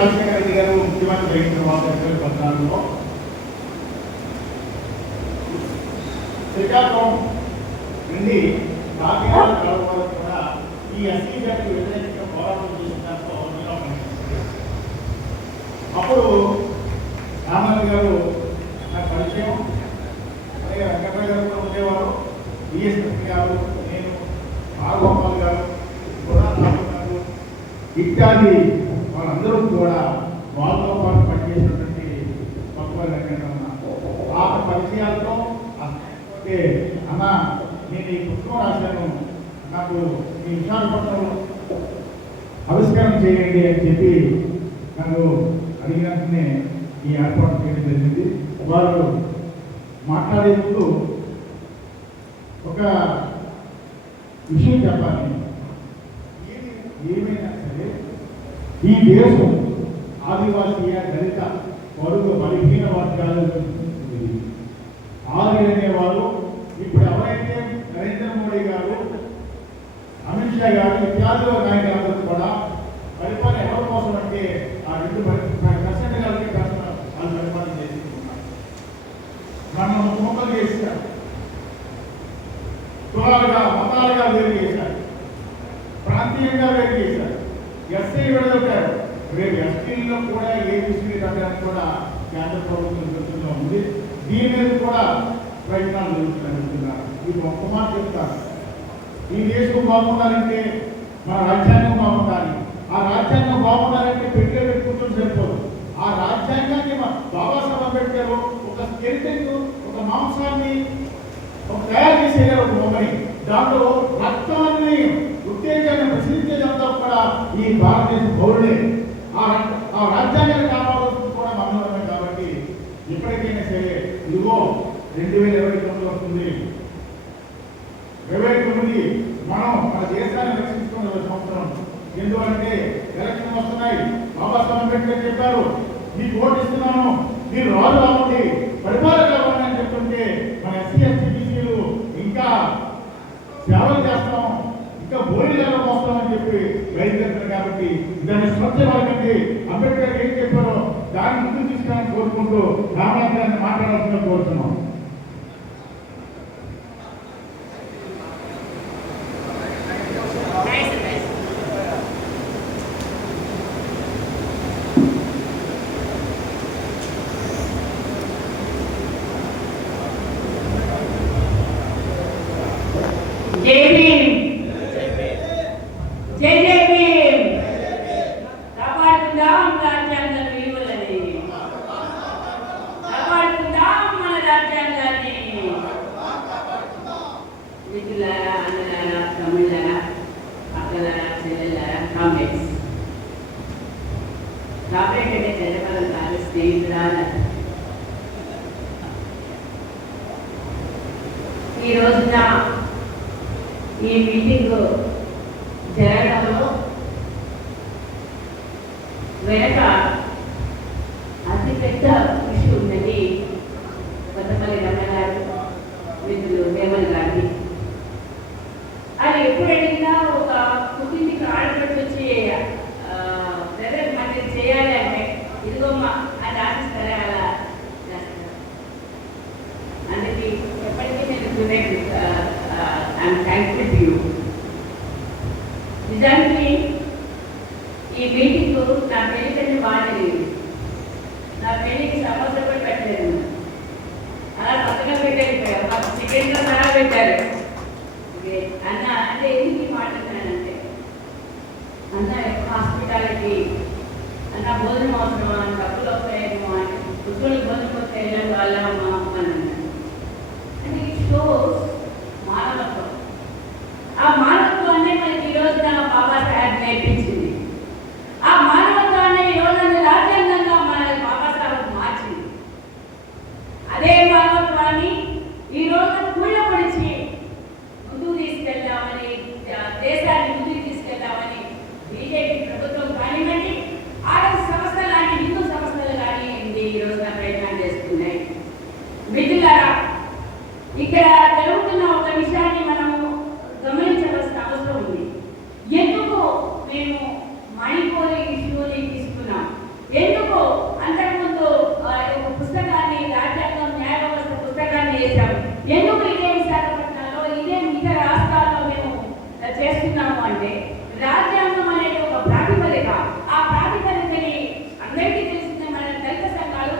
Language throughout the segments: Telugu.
రాజశేఖర రెడ్డి గారు ముఖ్యమంత్రి అయిన తర్వాత 2014లో శ్రీకాకుళం నుండి కాకినాడ వరకు కూడా ఈ ఎస్సీ జాతికి వ్యతిరేకంగా పోరాటం చేసిన దాంట్లో అప్పుడు రామరాజు గారు నాకు పరిచయం, అలాగే వెంకటరావు గారు కూడా ఉండేవారు, బిఎస్ఎస్ గారు, నేను, ఆగోపాల్ గారు, రామరాజు గారు ఇత్యాది వాళ్ళందరూ కూడా వాళ్ళతో పాటు పనిచేసినటువంటి కొత్త ఆ పరిచయాలతో అన్న నేను ఈ పుస్తకం రాశాను, నాకు ఈ విశాఖపట్నం ఆవిష్కరణ చేయండి అని చెప్పి నన్ను అడిగినట్టునే ఈ ఏర్పాటు చేయడం జరిగింది. వారు మాట్లాడే ముందు ఒక విషయం చెప్పాలి. ఏమైనా సరే ఈ దేశం ఆదివాసీయ దళిత పొరుగు బలహీన వర్గాలు ఆర్య అనేవారు ఇప్పుడు ఎవరైతే నరేంద్ర మోడీ గారు, అమిత్ షా గారు ఇత్యాది నాయకులందరూ కూడా పరిపాలన ఎవరి కోసం అంటే ఆ 2% కలిగి వాళ్ళు పరిపాలన చేసుకుంటున్నారు. మనం ముక్కలు చేశారు, కులాలుగా మతాలుగా వేరు చేశారు, ప్రాంతీయంగా వేరు చేశారు, ఎస్సీ విడదొట్టారు. రేపు ఎస్టీల్లో కూడా ఏబీసీ కట్టడానికి కూడా కేంద్ర ప్రభుత్వం దృష్టిలో ఉంది. దీని మీద కూడా ప్రయత్నాలు జరుగుతున్నారు. ఇది ఒక్క మాట చెప్తారు, ఈ దేశం బాగుండాలంటే మన రాజ్యాంగం బాగుండాలి. ఆ రాజ్యాంగం బాగుండాలంటే పెట్టుకుంటూ సరిపోదు. ఆ రాజ్యాంగాన్ని బాబాసాహెబ్ అంబేద్కర్ ఒక స్కెల్టన్, ఒక మాంసాన్ని తయారు చేసేయారు, ఒక బొమ్మని. దాంట్లో రక్తాన్ని ఉత్తేజాన్ని ప్రశ్నించేదంతా కూడా ఈ భారతదేశ పౌరులే. ఆ రాజ్యాంగాన్ని కాపాడాల్సింది కూడా మనమే. కాబట్టి ఎప్పటికైనా సరే ఇదిగో 2029 వస్తుంది. 29 మనం మన దేశాన్ని రక్షించుకున్న సంవత్సరం. ఎందుకంటే ఎలక్షన్ వస్తున్నాయి. బాబాసాహెబ్ అంబేద్కర్ చెప్పారు, మీకు ఓటు ఇస్తున్నాను, మీరు రాజు అవ్వండి, పరిపాలన కావాలి అని చెప్తుంటే మన ఎస్సీ ఎస్టీ బీసీలు ఇంకా సేవలు చేస్తాం, ఇంకా బోయిలలో మోస్తామని చెప్పి బయలుదేరుతారు. కాబట్టి దాన్ని స్వచ్ఛమైనటువంటి అంబేద్కర్ ఏం చెప్పారో దాన్ని ముందు తీసుకోవాలని కోరుకుంటూ రామరాజు గారిని మాట్లాడాల్సిందిగా కోరుతున్నాం. ఈ రోజున ఈ మీటింగ్ జరగడంలో వెనక అతిపెద్ద ఇష్యూ ఉన్నది కొత్తపల్లి రమణ గారు, మిత్రులు వేమల్ గారిని. అది ఎప్పుడు అడిగినా ఒక కుటుంబీకి ఆడపడి వచ్చి బ్రదర్ మనకి చేయాలి అంటే ఇదిగోమ్మా అది ఆశిస్తారా అలా చేస్తారు. అందుకే ఎప్పటికీ నేను ఐఎమ్ థ్యాంక్ఫుల్ టు యూ. నిజానికి ఈ మీటింగ్ నా పెళ్లి బాగా జరిగింది. నా పెళ్లికి సంవత్సరం కూడా పెట్టలేదు, అలా కొత్తగా పెట్టారు, మాకు సెకండ్లో సహా పెట్టారు. అన్న అంటే ఎందుకు మాట్లాడుతున్నానంటే, అన్న హాస్పిటాలిటీ అన్న భోజనం అవసరమా, డబ్బులు వస్తాయేమో అని పుట్టులకు భోజనం వస్తే వాళ్ళమ్మా అని అన్నాను. అంటే ఇట్ షోస్ మానవత్వం. ఆ మానవత్వాన్ని మనకి ఈరోజు బాబాసాహెబ్ నేర్పించింది. ఆ మానవత్వాన్ని ఈరోజు రాజ్యాంగంగా మన బాబాసాహెబ్ మార్చింది. అదే మానవత్వాన్ని ఈరోజు కూడపడిచి ముందుకు తీసుకెళ్దామని, దేశాన్ని ముందుకు తీసుకెళ్దామని బీజేపీ ప్రభుత్వం కానివ్వండి, ఆర్ఎస్ సంస్థ లాంటి హిందూ సంస్థలు కానివ్వండి ఈ రోజున ప్రయత్నం చేస్తున్నాయి. మిత్రులారా, ఇక్కడ జరుగుతున్న ఒక విషయాన్ని మనము గమనించవలసిన అవసరం ఉంది. ఎందుకు మేము మణిపూర్ ఇష్యూని తీసుకున్నాం? అంటే రాజ్యాంగం అనేది ఒక ప్రాతిపదిక. ఆ ప్రాతిపదికని అందరికీ తెలిసిందే. మన దళిత సంఘాలు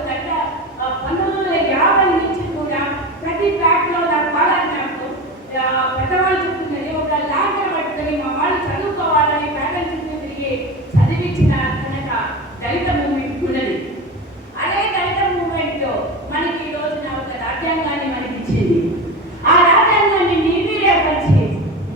1950 నుంచి కూడా ప్రతి ఫ్యాక్ట్లో నాకు బాగా జ్ఞాపకం, పెద్దవాళ్ళు చెప్తున్నది, ఒక లాంఛన పట్టుకొని మా వాళ్ళు చదువుకోవాలని పేదల చుట్టూ తిరిగి చదివించిన కనుక దళిత మూవ్మెంట్ ఉన్నది. అదే దళిత మూవ్మెంట్లో మనకి ఈ రోజున ఒక రాజ్యాంగాన్ని మనకి ఇచ్చింది. ఆ రాజ్యాంగాన్ని నిర్వీర్యపరిచి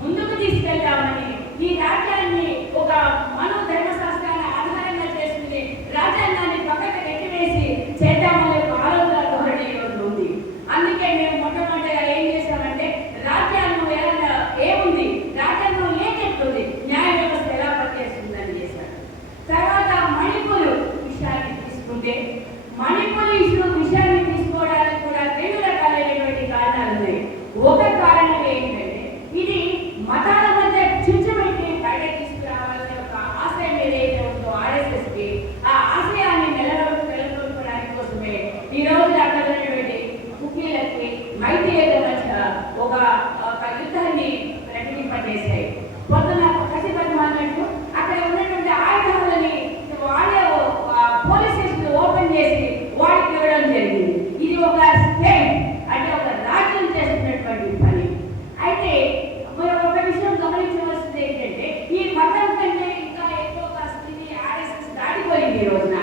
ముందుకు తీసుకెళ్తామని, ఈ రాజ్యాన్ని ఒక మను ధర్మశాస్త్రాన్ని ఆధారంగా చేసుకుని రాజ్యాంగాన్ని పక్కకు నెట్టివేసి చేద్దామనే ఒక ఆలోచన ధోరణి ఈ రోజు ఉంది. అందుకే మేము మొట్టమొదటిగా ఏం చేశామంటే రాజ్యాంగం ఏముంది, రాజ్యాంగం ఏం చెప్తుంది, న్యాయ వ్యవస్థ ఎలా పనిచేస్తుందని చేశారు. తర్వాత మణిపూర్ విషయాన్ని తీసుకుంటే మణిపూర్ విషయాన్ని తీసుకోవడానికి కూడా 2 రకాలైనటువంటి కారణాలు ఉన్నాయి. ఒక కారణం ఏంటంటే ఇది మతాల మధ్య చిచ్చుపెట్టి బయట తీసుకురావాల్సిన ఒక ఆశయం ఏదైతే ఉందో ఆర్ఎస్ఎస్కి, ఆ ఆశయాన్ని నెలకొల్పడానికి కోసమే ఈ రోజు అక్కడ ఉన్నటువంటి కుకీలకి మైత్రేయుల మధ్య ఒక యుద్ధాన్ని ప్రకటింపజేశాయి. పొద్దున కసిపద్మ అన్నట్టు అక్కడ ఉన్నటువంటి ఆయుధాలని వాళ్ళే పోలీస్ స్టేషన్ ఓపెన్ చేసి వాడికి ఇవ్వడం జరిగింది. ఇది ఒక స్టేట్ అంటే ఒక రాజ్యం చేస్తున్నటువంటి పని. అయితే ఒక విషయం గమనించవలసింది ఏంటంటే ఈ మతం కంటే ఇంకా ఎక్కువ స్థితి ఆర్ఎస్ఎస్ దాటిపోయింది. ఈ రోజున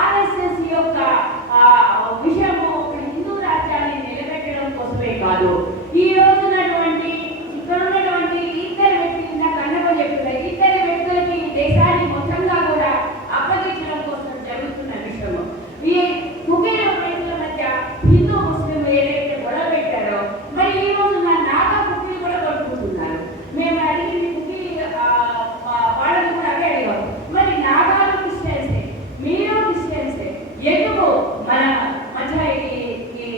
ఆర్ఎస్ఎస్ యొక్క విషయము ఒక హిందూ రాజ్యాన్ని నిలబెట్టడం కోసమే కాదు, ఈ రోజునటువంటి ఇక్కడ ఉన్నటువంటి ఇద్దరు వ్యక్తులు నాకు అన్నగా చెప్తున్నారు, ఇద్దరు వ్యక్తులకి దేశాన్ని మొత్తంగా కూడా అప్పగించడం కోసం జరుగుతున్న విషయము. ఈ కుకీల ప్రజల మధ్య హిందూ ముస్లిం ఏదైతే గొడవ పెట్టారో మరి ఈ రోజు నాగా కుకీలు కూడా కొట్టుకుంటున్నారు. మేము అడిగింది కుకీ వాళ్ళని కూడా అదే అడిగాం, మరి నాగాలు క్రిస్టియన్సే, మీరు క్రిస్టియన్సే, ఎందుకు మన మధ్య ఈ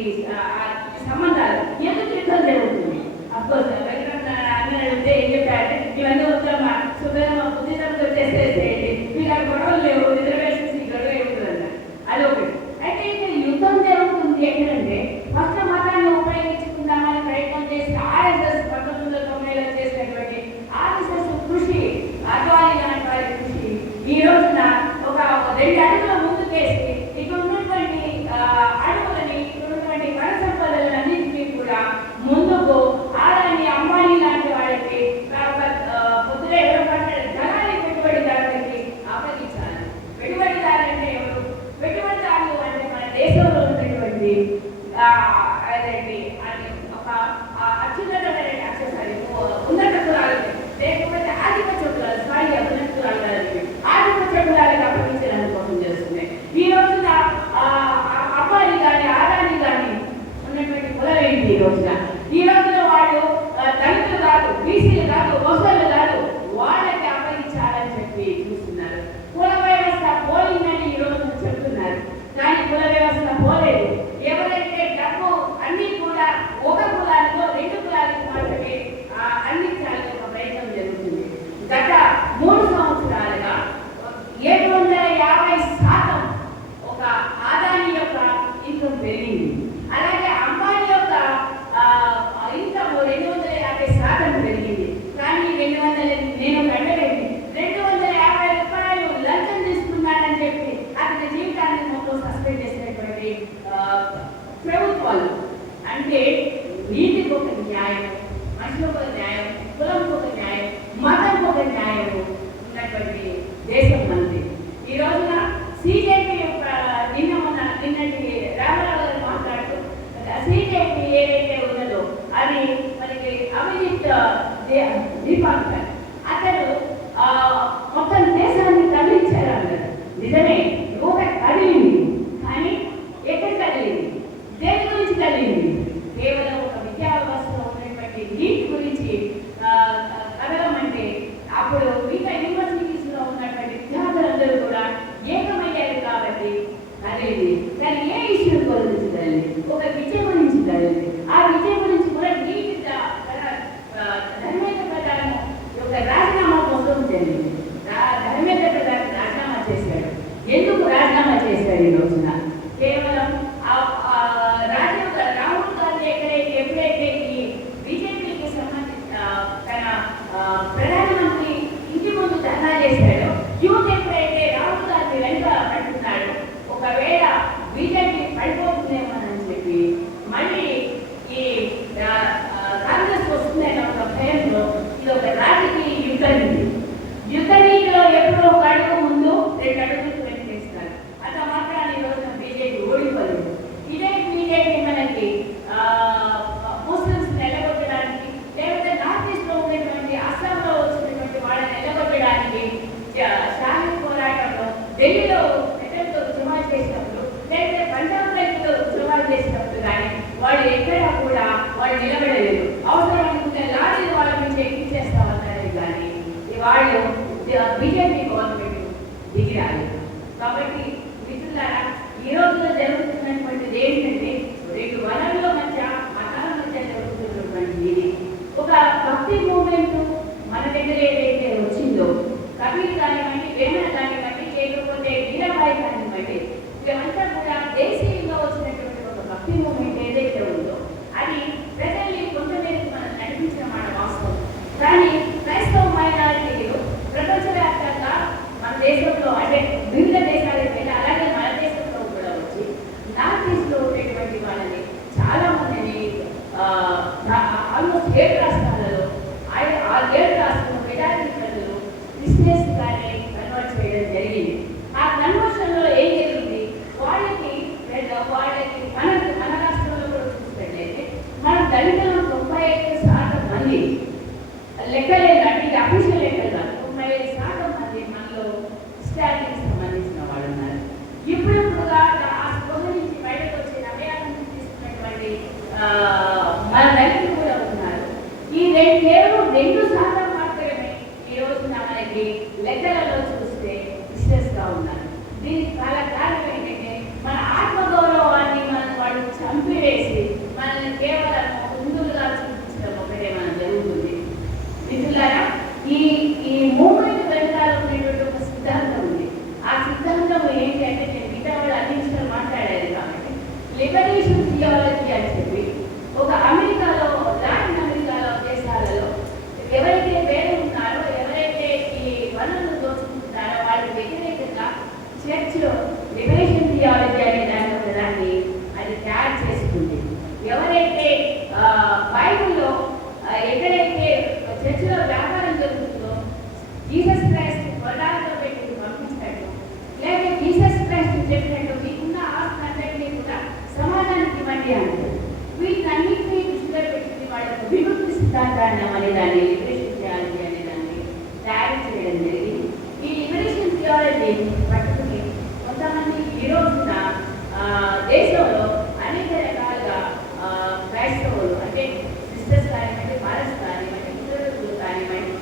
సంబంధాలు ఎందుకు యుద్ధం జరుగుతుంది? అఫ్కోర్స్ అన్నీ అడిగితే ఏం చెప్పారంటే ఇవన్నీ ఉత్తమ శుభ్రంగా బుద్ధిజంతో చేసేసేయండి, మీకు గొడవలు లేవు, రిజర్వేషన్స్ ఈ గొడవ ఏముంటుందన్న అదొకటి. అయితే ఇక్కడ యుద్ధం జరుగుతుంది ఏంటంటే ఫస్ట్ మతాన్ని ఉపయోగించుకుందామని ప్రయత్నం చేసి ఆర్ఎస్ఎస్ 1990లో చేసినటువంటి ఆర్ఎస్ఎస్ కృషి, అద్వానీ లాంటి వారి కృషి ఈ రోజున ఒక 2 అడుగుల ముందుకేసి ఇక్కడ ఉన్నటువంటి అడుగులని, ఇక్కడ ఉన్నటువంటి వన సంపదలన్నింటినీ కూడా ముందుకు ఆదాని అంబానీ లాంటి వారికి పొద్దున ఎవరు పట్టారు ధనాన్ని పెట్టుబడిదారులకి అప్పగించాలి. పెట్టుబడిదారులు అంటే ఎవరు? పెట్టుబడిదారులు అంటే మన దేశంలో ఉన్నటువంటి అదేంటి ఒక అత్యున్నతమైన ఉన్నత కులాలు, లేకపోతే ఆధిపత్య కులాలు, ఉన్నత కులాలు కాదు, ఆధిపత్య కులాలకు అప్పగించడానికి కోసం చేస్తున్నాయి. ఈ రోజున అంబానీ కానీ ఆదాని కానీ ఉన్నటువంటి కులం ఏంటి? ఈ రోజున వాళ్ళు దళితులు కాదు, బీసీలు కాదు, ముసలు కాదు, వాళ్ళకి అప్పగించాలని చెప్పి చూస్తున్నారు. కుల వ్యవస్థ పోయిందని ఈ రోజు చెప్తున్నారు, కానీ కుల వ్యవస్థ పోలేదు. ఎవరైతే డబ్బు అన్ని కూడా ఒక కులానికో 2 కులాలకు మాత్రమే అందించాలని ఒక ప్రయత్నం జరుగుతుంది. గత 3 సంవత్సరాలుగా 750% ఒక ఆదాని యొక్క ఇన్కమ్ పెరిగింది. అలాగే అంబానీ యొక్క ఇన్కమ్ 250% పెరిగింది. కానీ నేను కండలేండి 250 రూపాయలు లంచం తీసుకున్నానని చెప్పి అతని జీవితాన్ని మొత్తం సస్పెండ్ చేసినటువంటి ప్రభుత్వాలు. అంటే నీతికి ఒక న్యాయం, మనుషులకు ఒక న్యాయం, కులంకు ఒక న్యాయం, మతంకు ఒక న్యాయం ఉన్నటువంటి దేశం మనది. ఈ రోజున సిజేపీ నిన్నటి రామారావు గారు మాట్లాడుతూ సిజేపీ ఏదైతే ఉన్నదో అది మనకి అభిజిత్ దీపాంకర్ అతను మొత్తం దేశాన్ని కదిలించారు అన్నారు. నిజమే, యువత కదిలింది, కానీ ఎక్కడ కదిలింది, దేని గురించి కదిలింది? కేవలం ఒక విద్యా వ్యవస్థలో ఉన్నటువంటి నీట్ గురించి కదలమంటే అప్పుడు మిగతా యూనివర్సిటీస్ లో ఉన్నటువంటి విద్యార్థులందరూ కూడా ఏకమయ్యారు కాబట్టి కదిలింది. కానీ ఏ ఇష్యూ గురించి కదిలింది? ఒక విద్య గురించి కదిలింది. ఆ విద్య గురించి కూడా నీట్ ధర్మేంద్ర ప్రధాన యొక్క రాజీనామా కోసం జరిగింది. ధర్మేంద్ర ప్రధాన రాజీనామా చేశాడు. ఎందుకు రాజీనామా చేశాడు? ఈ రోజున కేవలం రాహుల్ గాంధీ ఎప్పుడైతే ఈ బీజేపీకి సంబంధించిన తన ప్రధానమంత్రి ఢిల్లీలో పెద్దలతో ఉద్యమాలు చేసినప్పుడు లేకపోతే పంజాబ్ రైతులతో ఉద్యమాలు చేసినప్పుడు కానీ వాళ్ళు ఎక్కడా కూడా వాళ్ళు నిలబడలేదు. అవసరం అనుకుంటే లారీలు వాళ్ళ నుంచి ఎక్కించేస్తామన్నారు కానీ వాళ్ళు బీజేపీ గవర్నమెంట్ దిగిరాలి. కాబట్టి మిత్రులారా, ఈ రోజులో జరుగుతున్నటువంటిది ఏంటంటే రెండు వనరుల మధ్య మతాల మధ్య జరుగుతున్నటువంటి ఇది ఒక భక్తి మూమెంట్ మన దగ్గర ఏదైతే వచ్చిందో, కబీర్ కానివ్వండి, వేమన కానివ్వండి, లేకపోతే వీరాబాయి కానివ్వండి, ఇవంతా కూడా దేశీయంగా వచ్చినటువంటి ఒక భక్తి మూమెంట్ ఏదైతే ఉందో అది ప్రజల్ని కొంతమేరకు మనం నడిపించిన మాట వాస్తవం. కానీ క్రైస్తవ మైనారిటీలు ప్రపంచవ్యాప్తంగా మన దేశంలో అంటే వివిధ దేశాలకు వెళ్ళి అలాగే మన దేశంలో కూడా వచ్చి నార్త్ ఈస్ట్లో ఉండేటువంటి వాళ్ళని చాలా మందిని ఆల్మోస్ట్ 7 రాష్ట్రాలలో 7 రాష్ట్రంలో మెజారిటీ ప్రజలు క్రిస్టియన్స్ గానే కన్వర్ట్ చేయడం జరిగింది. ఆ కన్వర్షన్లో ఏం జరిగింది, వాళ్ళకి మన రాష్ట్రంలో కూడా చూసినట్లయితే మన దళితులు 95% మంది లెక్కలేదు, అంటే ఇది అఫీషియల్ లెక్కలు కాదు, 95% మంది మనలో క్రిస్టియానిటీకి సంబంధించిన వాళ్ళు ఉన్నారు. ఇప్పుడుగా ఆ స్పృహ నుంచి బయటకు వచ్చి నవ్యాలను తీసుకున్నటువంటి మన దళితులు కూడా ఉన్నారు. ఈ కేవలం 2% మాత్రమే ఈ రోజున మనకి లెక్కలలో చూస్తే క్రిస్టియన్స్గా ఉన్నారు. దీనికి చాలా కారణం ఏంటంటే మన ఆత్మగౌరవాన్ని వాళ్ళు చంపివేసి మనల్ని కేవలం హిందువులుగా చూపించడం ఒకటే మనం జరుగుతుంది. మిత్రులారా, ఈ మూమెంట్ వెనకాల ఉన్నటువంటి ఒక సిద్ధాంతం ఉంది. ఆ సిద్ధాంతం ఏంటంటే నేను మిగతా వాళ్ళు అన్ని విషయాలు మాట్లాడారు కాబట్టి లిబరేషన్ థియాలజీ అని చెప్పి ఒక అమెరికాలో, లాటిన్ అమెరికాలో దేశాలలో ఎవరైతే పేరు ఉన్నారో, ఎవరైతే ఈ వనరులు దోచుకుంటున్నారో వాళ్ళకి వ్యతిరేకంగా చర్చ్లో లిబరేషన్ థియాలజీ అనే దాన్ని అది తయారు చేసుకుంది. ఎవరైతే బైబిల్లో ఎక్కడైతే చర్చిలో వ్యాపారం జరుగుతుందో జీసస్ క్రైస్ట్ కొరడాలతో పెట్టి పంపించినట్టు, లేకపోతే జీసస్ క్రైస్ట్ చెప్పినట్టు మీకున్న ఆస్తి అందరినీ కూడా సమాజానికి ఇవ్వండి అంటారు. వీటన్నిటినీ దృష్టిలో పెట్టి వాళ్ళకు విముక్తి సిద్ధాంతాన్ని అనేదాన్ని లిబరేషన్ థియాలజీ అనేదాన్ని తయారు చేయడం జరిగింది. ఈ లిబరేషన్ థియాలజీ పట్టుకుని కొంతమంది ఈ రోజున దేశంలో అనేక రకాలుగా క్రైస్తవులు అంటే సిస్టర్స్ కానివ్వండి, ఫాదర్స్ కానివ్వండి, ఇతరులు కానివ్వండి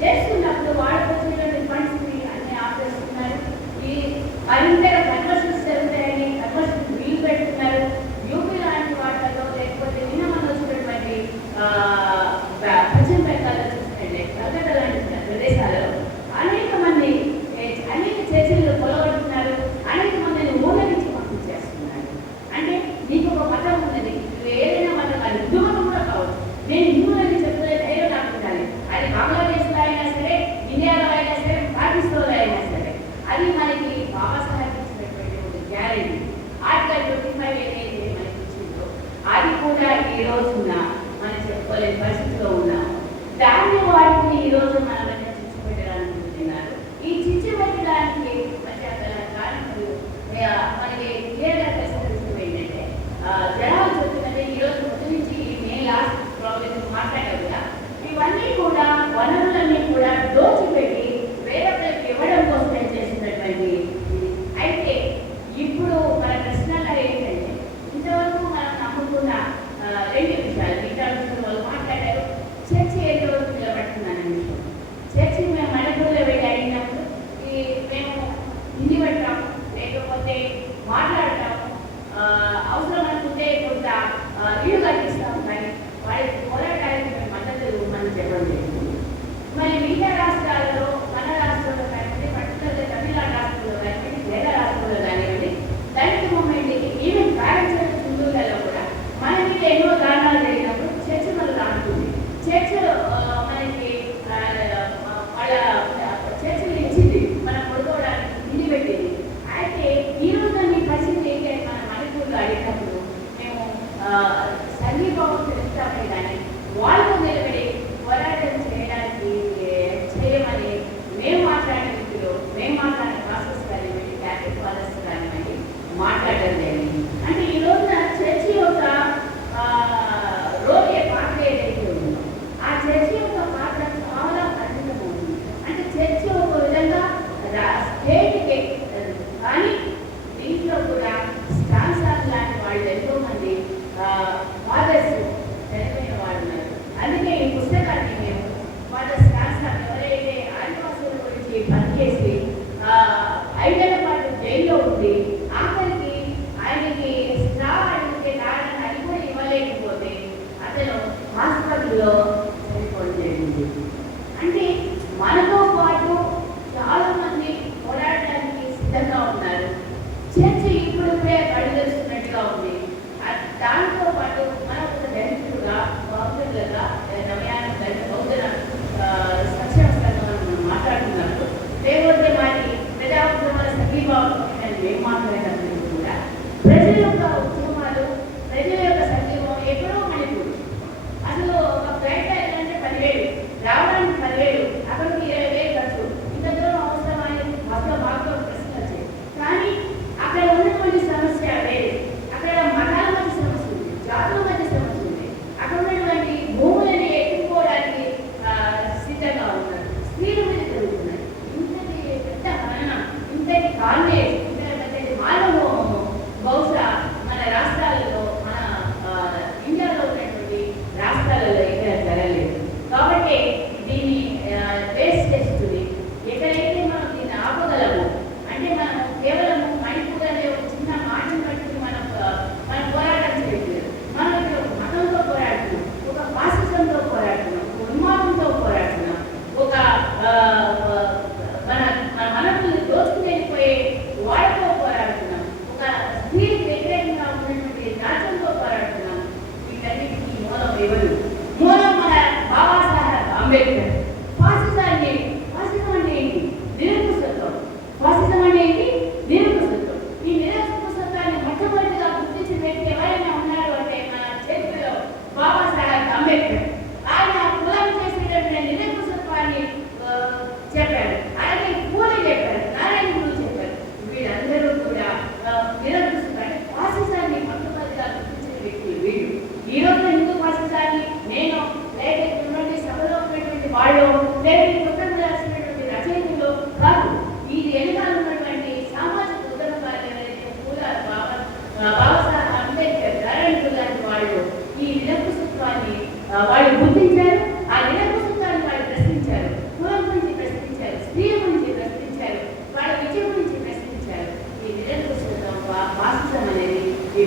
చేస్తున్నప్పుడు వాళ్ళకు వచ్చినటువంటి ఫండ్స్ని అన్ని ఆపేస్తున్నారు. ఈ మరింతగా కన్వర్షన్స్ జరుగుతాయని కన్వర్షన్ వీలు పెడుతున్నారు. యూపీ లాంటి వాటిలో లేకపోతే నిన్న మనం వచ్చినటువంటి పశ్చిమ బెంగాల్లో చూసినట్టే కలకత్తా లాంటి ప్రదేశాలలో అనేక మంది అనేక చర్చలు పొలగొడుతున్నారు. అనేక మందిని ఊళ్ళ నుంచి పంపించేస్తున్నారు. అంటే నీకు ఒక మతం ఉన్నది, ఏదైనా మతం కాదు, హిందూ మతం కూడా కావచ్చు. నేను హిందువులని చెప్తే ధైర్యం నాకు ఉండాలి. అది బంగ్లాదేశ్లో అయినా సరే, ఇండియాలో అయినా సరే, పాకిస్తాన్లో అయినా సరే, అది మనకి బాబాసాహెబ్ ఇచ్చినటువంటి ఒక గ్యారెంటీ. ఆర్టికల్ 25 ఏదైతే మనకి ఇచ్చిందో అది కూడా ఈ రోజున మనం చెప్పుకోలేని పరిస్థితిలో ఉన్నాము. దాన్ని వాటిని ఈ రోజు మన మధ్య చిచ్చు పెట్టడానికి చూస్తున్నారు. ఈ చిచ్చు పెట్టడానికి మధ్య కారణాలు మనకి క్లియర్గా తెలుస్తుంది ఏంటంటే జనాలు చెప్తున్నది ఈ రోజు ముందు నుంచి మే లాస్ట్ ప్రాబ్లమ్ మాట్లాడారు కదా, ఇవన్నీ కూడా వనరులన్నీ కూడా దోచిపెట్టి వేరొకరికి ఇవ్వడం కోసం చేస్తున్నటువంటి. అయితే ఇప్పుడు మన ప్రశ్నలు ఏంటంటే ఇంతవరకు మనం నమ్ముకున్న 2 విషయాలు మిగతా విషయాలు వాళ్ళు మాట్లాడారు. చర్చి ఎంతవరకు నిలబడుతున్నాను విషయం. చర్చి మేము మణిపూర్లో వెళ్ళి అడిగినప్పుడు మేము హిందీ పెట్టాము, లేకపోతే మాట్లాడతాము, అవసరం అనుకుంటే కొంత ఇల్లు కట్టిస్తాము, కానీ వారి పోరాటానికి మేము మద్దతు ఇవ్వమని చెప్పడం జరిగింది. మరి మిగతా రాష్ట్రాలలో, మన రాష్ట్రంలో కానివ్వండి, పర్టికులర్గా తమిళనాడు రాష్ట్రంలో కానివ్వండి, కేరళ రాష్ట్రంలో కానివ్వండి, దళిత మూమెంట్కి ఈవెన్ ప్యారెంట్స్ హిందువులలో కూడా మన మీద ఎన్నో దారుణాలు జరిగినప్పుడు చర్చ మనకు రానుకుంది. చర్చ మనకి వాళ్ళ చర్చలు ఇచ్చింది మనం కొడుకోవడానికి, ఇల్లు పెట్టింది. అయితే ఈ రోజు మీ పరిస్థితి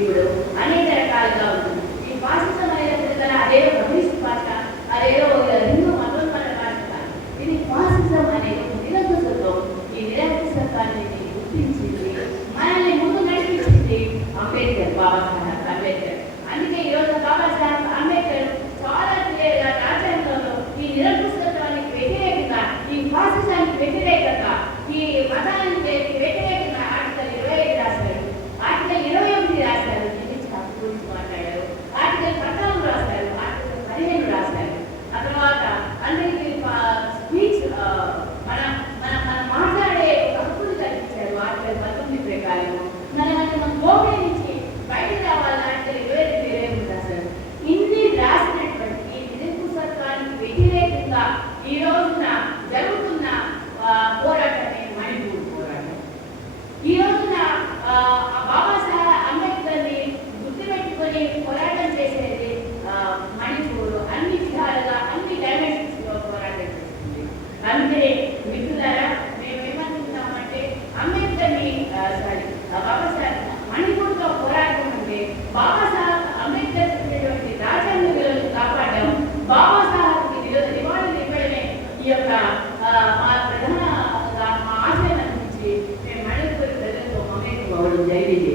ఇప్పుడు అనేక రకాలుగా ఉంటుంది. ఈ ఫాసిజం అనేది కదా అదేదో కమ్యూనిస్ట్ భాష, అదేదో హిందూ మతోన్మాద భాష కాదు. ఇది ఫాసిజం అనేది నిరంకుశత్వం. ఈ నిరంకుశత్వాన్ని గుర్తించింది, మనల్ని ముందు నడిపించింది అంబేద్కర్, బాబాసాహెబ్ అంబేద్కర్. అందుకే ఈరోజు బాబాసాహెబ్ అంబేద్కర్ చాలా క్లియర్గా రాజ్యాంగంలో ఈ నిరంకుశత్వానికి వ్యతిరేకంగా, ఈ ఫాసిజానికి వ్యతిరేకంగా, ఈ మతానికి వ్యతిరేకంగా ఆర్టికల్ 25 రాశారు, ఆర్టికల్ 21 రాశారు, హక్కు గురించి మాట్లాడారు, ఆర్టికల్ 14 రాశారు, ఆర్టికల్ 15 రాశారు. ఆ తర్వాత అందరికీ స్పీచ్ మన మన మనం మాట్లాడే హక్కులు కల్పించారు ఆర్టికల్ 19 ప్రకారం. మనం గోపిడి నుంచి బయటకు రావాలి ఆర్టికల్ 22 రాశారు. ఇన్ని రాసినటువంటి ఈ నిరంకుశత్వానికి వ్యతిరేకంగా ఈ రోజున జరుగుతున్న పోరాటమే మణిపూర్ పోరాటం. ఈ రోజున బాబాసాహెబ్ అంబేద్కర్ని గుర్తుపెట్టుకొని పోరాటం చేసేది మణిపూర్ అన్ని విధాలుగా అన్ని డైమెన్షన్స్ లో పోరాటం చేస్తుంది. అందుకే మిత్రులారా మేము ఏమనుకుంటామంటే అంబేద్కర్ని బాబాసాహెబ్ మణిపూర్తో పోరాటం అంటే బాబాసాహెబ్ అంబేద్కర్ చెప్పినటువంటి రాజ్యాంగ విలువలను కాపాడడం, బాబాసాహెబ్కి నివాళులు ఇవ్వడమే ఈ యొక్క మా ప్రధానంగా మా ఆశయం అనిపించి మేము మణిపూర్ ప్రజలతో మమేకం అవ్వడం జరిగింది.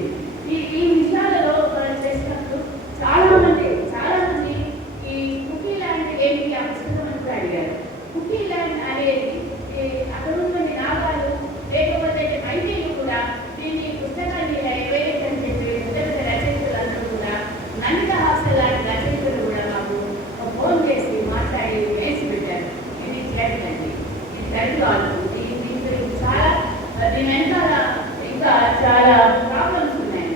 ఈ విషయాలలో చేసినప్పుడు చాలా మంది ఈ కుకీ ల్యాండ్ ఏంటి ఆ పుస్తకం అంతా అడిగారు. కుకీ ల్యాండ్ అనేది అక్కడ ఉన్నటువంటి నాగాలు లేకపోతే మైతీలు కూడా దీన్ని పుస్తకాన్ని వేయడం చెప్పి పుస్తక రచయితలందరూ కూడా నందిత హాస్టల్ లాంటి రచయితలు కూడా మాకు ఫోన్ చేసి మాట్లాడి వేసి పెట్టారు. ఇది చేయండి, ఇది సరికాదు, దీని గురించి చాలా దీని వెనకాల ఇంకా చాలా ప్రాబ్లమ్స్ ఉన్నాయి.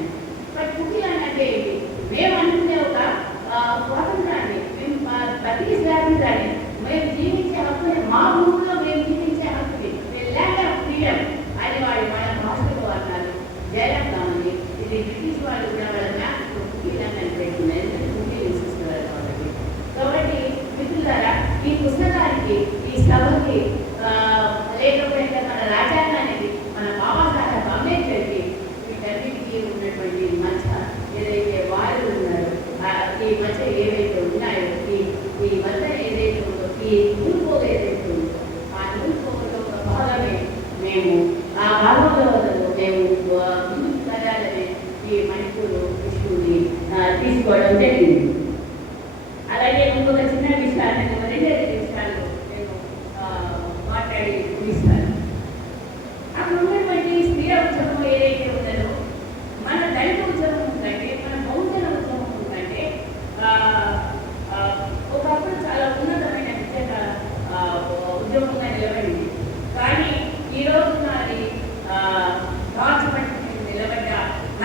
బట్ కుకీ ల్యాండ్ అంటే ఏంటి? మేము అనుకునే ఒక స్వాతంత్రాన్ని మేము బతికి శ్రామించాలి, మేము జీవించే హక్కుని, మా ఊళ్ళో మేము జీవించే హక్కుని, ల్యాండ్ ఆఫ్ ఫ్రీడమ్ అని వాళ్ళ భాషలో అన్నారు. జయరాం గాంధీ ఇది బ్రిటిష్ వాళ్ళు కూడా వాళ్ళ మ్యాప్ కుకీ ల్యాండ్ అని పెట్టుకున్నారు, కుకీ విశిస్తున్నారు కాబట్టి మిత్రులారా ఈ పుస్తకానికి, ఈ సభకి లేకపోతే మన రాజ్యాంగానికి, మన బాబాసాహెబ్ అంబేద్కర్కి వీటన్నిటికీ ఉన్నటువంటి మధ్య ఏదైతే వారు ఉన్నారో ఈ మధ్య ఏవైతే ఉన్నాయో ఈ మధ్య ఏదైతే ఉందో ఈ నూలుపోగు ఏదైతే ఉందో ఆ నూలుపోగులో ఒక భాగమే మేము ఆ భాగంలో మేము ముందుకు కదాలని ఈ మణిపూర్ ఇష్యూని తీసుకోవడం జరిగింది. అలాగే ఇంకొక చిన్న విషయాన్ని, రెండే విషయాలు నేను మాట్లాడి ముగిస్తాను. అక్కడ ఉన్నటువంటి స్త్రీల ఉద్యమం ఏదైతే ఉందో, మన దళిత ఉద్యమం ఉందంటే, మన బహుజన ఉద్యమం ఉందంటే ఒకప్పుడు చాలా ఉన్నతమైన విద్యక ఉద్యమంగా నిలబడింది. కానీ ఈ రోజున అది దాచిపట్టి నిలబడ్డ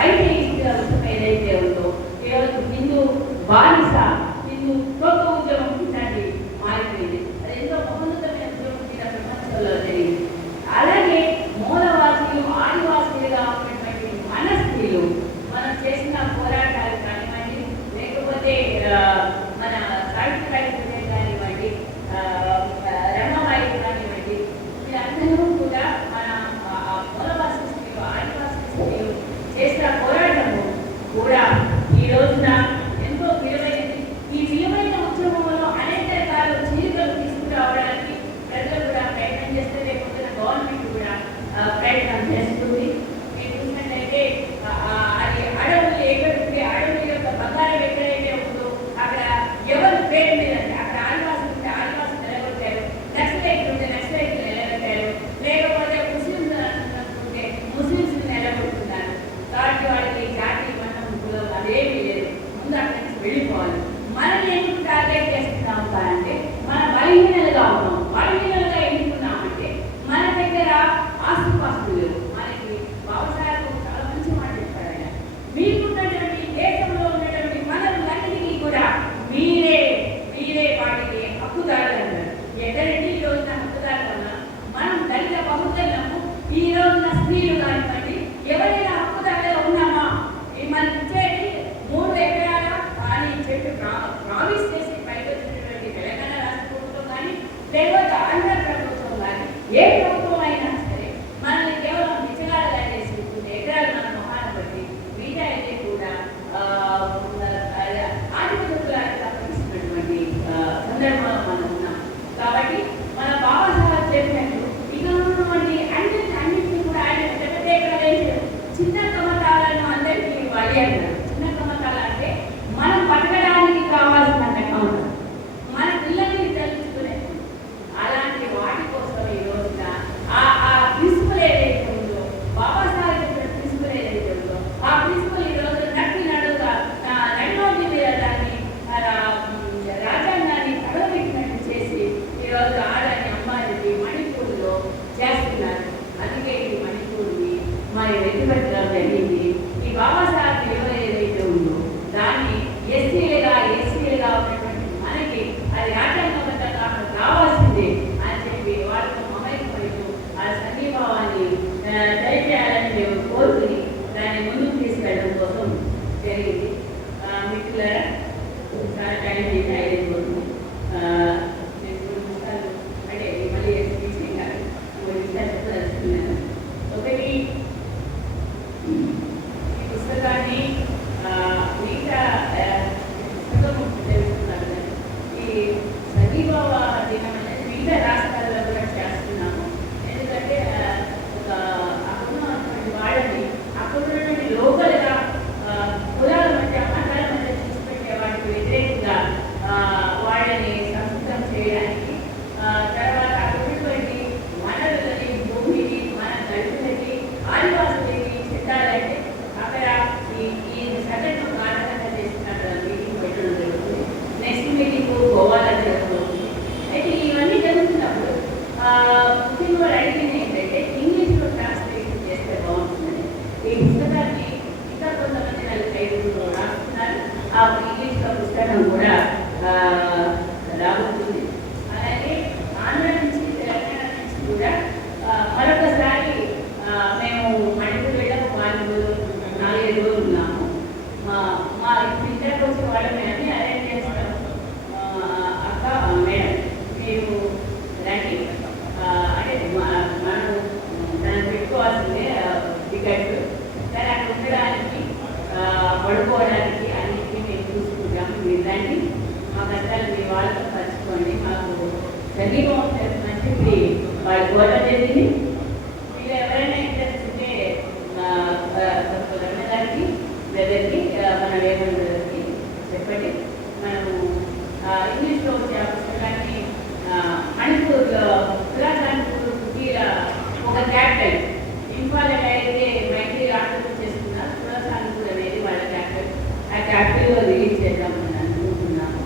అయితే ఉద్యమం ఏదైతే ఉందో ఈరోజు హిందూ బానిస, హిందూ తోక ఉద్యమం కిందకి మారిపోయింది. అది ఎంతో మహోన్నతమైన ఉద్యమం కింద ప్రపంచంలో జరిగింది. అలాగే మూలవాసీలు, ఆదివాసీలుగా ఉన్నటువంటి మన స్త్రీలు మనం చేసిన పోరాటాలు కానివ్వండి, లేకపోతే మన సాహిత్య కార్యక్రమం కానివ్వండి, రమణాయి కానివ్వండి, వీరందరూ కూడా మన మూలవాసీ స్త్రీలు, ఆదివాసీ స్త్రీలు చేసిన పోరాటము కూడా ఈ రోజున ఎంతో విలువైనది. ఈ విలువైన ఉద్యమంలో అనేక రకాల చీలికలు తీసుకురావడానికి ప్రజలు కూడా ప్రయత్నం చేస్తే, లేకపోతే గవర్నమెంట్ కూడా ప్రయత్నం చేస్తుంది. మీరు చూసినట్లయితే అది అడవులు ఎక్కడుంటే అడవుల యొక్క బంగారం ఎక్కడైతే ఉందో అక్కడ ఎవరు పేరు మీద అక్కడ ఆదివాసులు ఉంటే ఆదివాసులు నిలబెట్టారు, నక్సలైట్లు ఉంటే నక్సలైట్లు నిలబెట్టారు, లేకపోతే ముస్లింలు ఉంటే ముస్లింస్ నిలబెడుతున్నారు. కాబట్టి వాళ్ళకి జాతి మనం అదేమీ లేదు, ముందు అక్కడి నుంచి వెళ్ళిపోవాలి. మనల్ని ఎందుకు టార్గెట్ చేస్తున్నాము అంటే మన బలహీనలుగా ఉన్నాం. బలహీనలుగా ఎందుకున్నామంటే మన దగ్గర ఆస్తుపాస్తులు లేవు. మనకి బాబాసాహెబ్ చాలా మంచి మాట చెప్పారు ఆయన, మీకున్నటువంటి దేశంలో ఉన్నటువంటి వనరులన్నిటికీ కూడా మీరే వాటికి హక్కుదారులు అన్నారు. ఎక్కడంటే ఈ రోజున హక్కుదారులు ఉన్నా మనం దళిత బహుజనులకు ఈ రోజున స్త్రీలు కానివ్వండి ఎవరైనా హక్కుదారులుగా ఉన్నామా? మనకి ఇచ్చేది 3 ఎకరాల అని చెప్పి ప్రామిస్ చేసి పైకి వచ్చినటువంటి తెలంగాణ రాష్ట్ర ప్రభుత్వం కానీ, లేకపోతే ఆంధ్ర ప్రభుత్వం కానీ, ఏ ప్రభుత్వం అయినా సరే మనల్ని కేవలం నిజగాలుగా చేసి 3 ఎకరాలు మన మొహాన్ని బట్టి వీటైతే కూడా మరి వెతుకట్టడం జరిగింది. ఈ బాబాసాహెబ్ విలువ ఏదైతే ఉందో దాన్ని ఎస్సీలుగా ఉన్నటువంటి మనకి అది రాజ్యాంగబద్ధంగా రావాల్సిందే అని చెప్పి వాళ్ళతో మమైకమవుతూ ఆ సంఘీభావాన్ని తెలిపేయాలని మేము కోరుకుని దాన్ని ముందుకు తీసుకెళ్ళడం కోసం జరిగింది. మిత్రులారా, చాలా టైం చేసి 5 రోజులు అంటే మళ్ళీ స్పీచ్ కాదు, 3 విషయాలు చెప్పదలుచుకున్నాను. ఒకటి, ఈ పుస్తకాన్ని మిగతా పుస్తకం తెలుసుకున్నారు కదా, ఈ సంఘీభావ దినం అనేది మిగతా రాష్ట్రాల్లో కూడా చేస్తున్నాము. ఎందుకంటే అక్కడున్నటువంటి వాళ్ళని అక్కడున్నటువంటి లోకల్గా కులాల మధ్య మతాల మధ్య చూసిపెట్టే వాటికి వ్యతిరేకంగా వాళ్ళని సంస్కృతం చేయడానికి, తర్వాత అక్కడున్నటువంటి వనరులని, భూమిని, మన దళితులకి, ఆదివాసులకి చెందాలంటే అక్కడ ఈ సంఘటన కారణంగా చేస్తున్న మీటింగ్ పెట్టడం జరుగుతుంది. నెక్స్ట్ మీటింగ్ గోవాలో జరుగుతుంది. అయితే ఇవన్నీ జరుగుతున్నప్పుడు ముఖ్యంగా అడిగింది ఏంటంటే ఇంగ్లీష్లో ట్రాన్స్లేషన్ చేస్తే బాగుంటుందని. ఈ పుస్తకాన్ని ఇంకా కొంతమంది 4-5 రాస్తున్నారు. ఆ ఇంగ్లీష్లో పుస్తకం కూడా రాబోతుంది. అలాగే ఆంధ్ర నుంచి, తెలంగాణ నుంచి కూడా మరొకసారి మేము మణిపూర్ వెళ్ళక 4 రోజులు ఉన్నాము. మా ఇప్పుడు ఇంటర్కి వచ్చిన వాళ్ళు మేము అరేంజ్ చేస్తాము. అక్క, మేడం మీరు రండి, అంటే మనం దాన్ని పెట్టుకోవాల్సిందే టికెట్, కానీ అక్కడ ఉండడానికి పడుకోవడానికి అన్నింటినీ మేము చూసుకుంటాము. మీరు రండి, మా కష్టాలు మీ వాళ్ళతో పంచుకోండి. మాకు సంగీతం చేస్తుందని చెప్పి వాళ్ళు కోరడం జరిగింది. మీరు ఎవరైనా ఇంట్రెస్ట్ ఉంటే రమ్య గారికి, బ్రదర్కి, మన వేమన్ బ్రదర్కి చెప్పండి. మనము ఇంగ్లీష్లో వచ్చే ఆ పుస్తకాన్ని మణిపూర్ కులాసాన్పూర్ కుటీల ఒక క్యాపిటల్, ఇంపార్టెంట్ అయితే మైత్రి ఆంధ్రప్రదేశ్ చేసుకున్నారు. కులాసాన్పూర్ అనేది వాళ్ళ క్యాపిటల్. ఆ క్యాపిటల్లో రిలీజ్ చేద్దామని అనుకుంటున్నాము.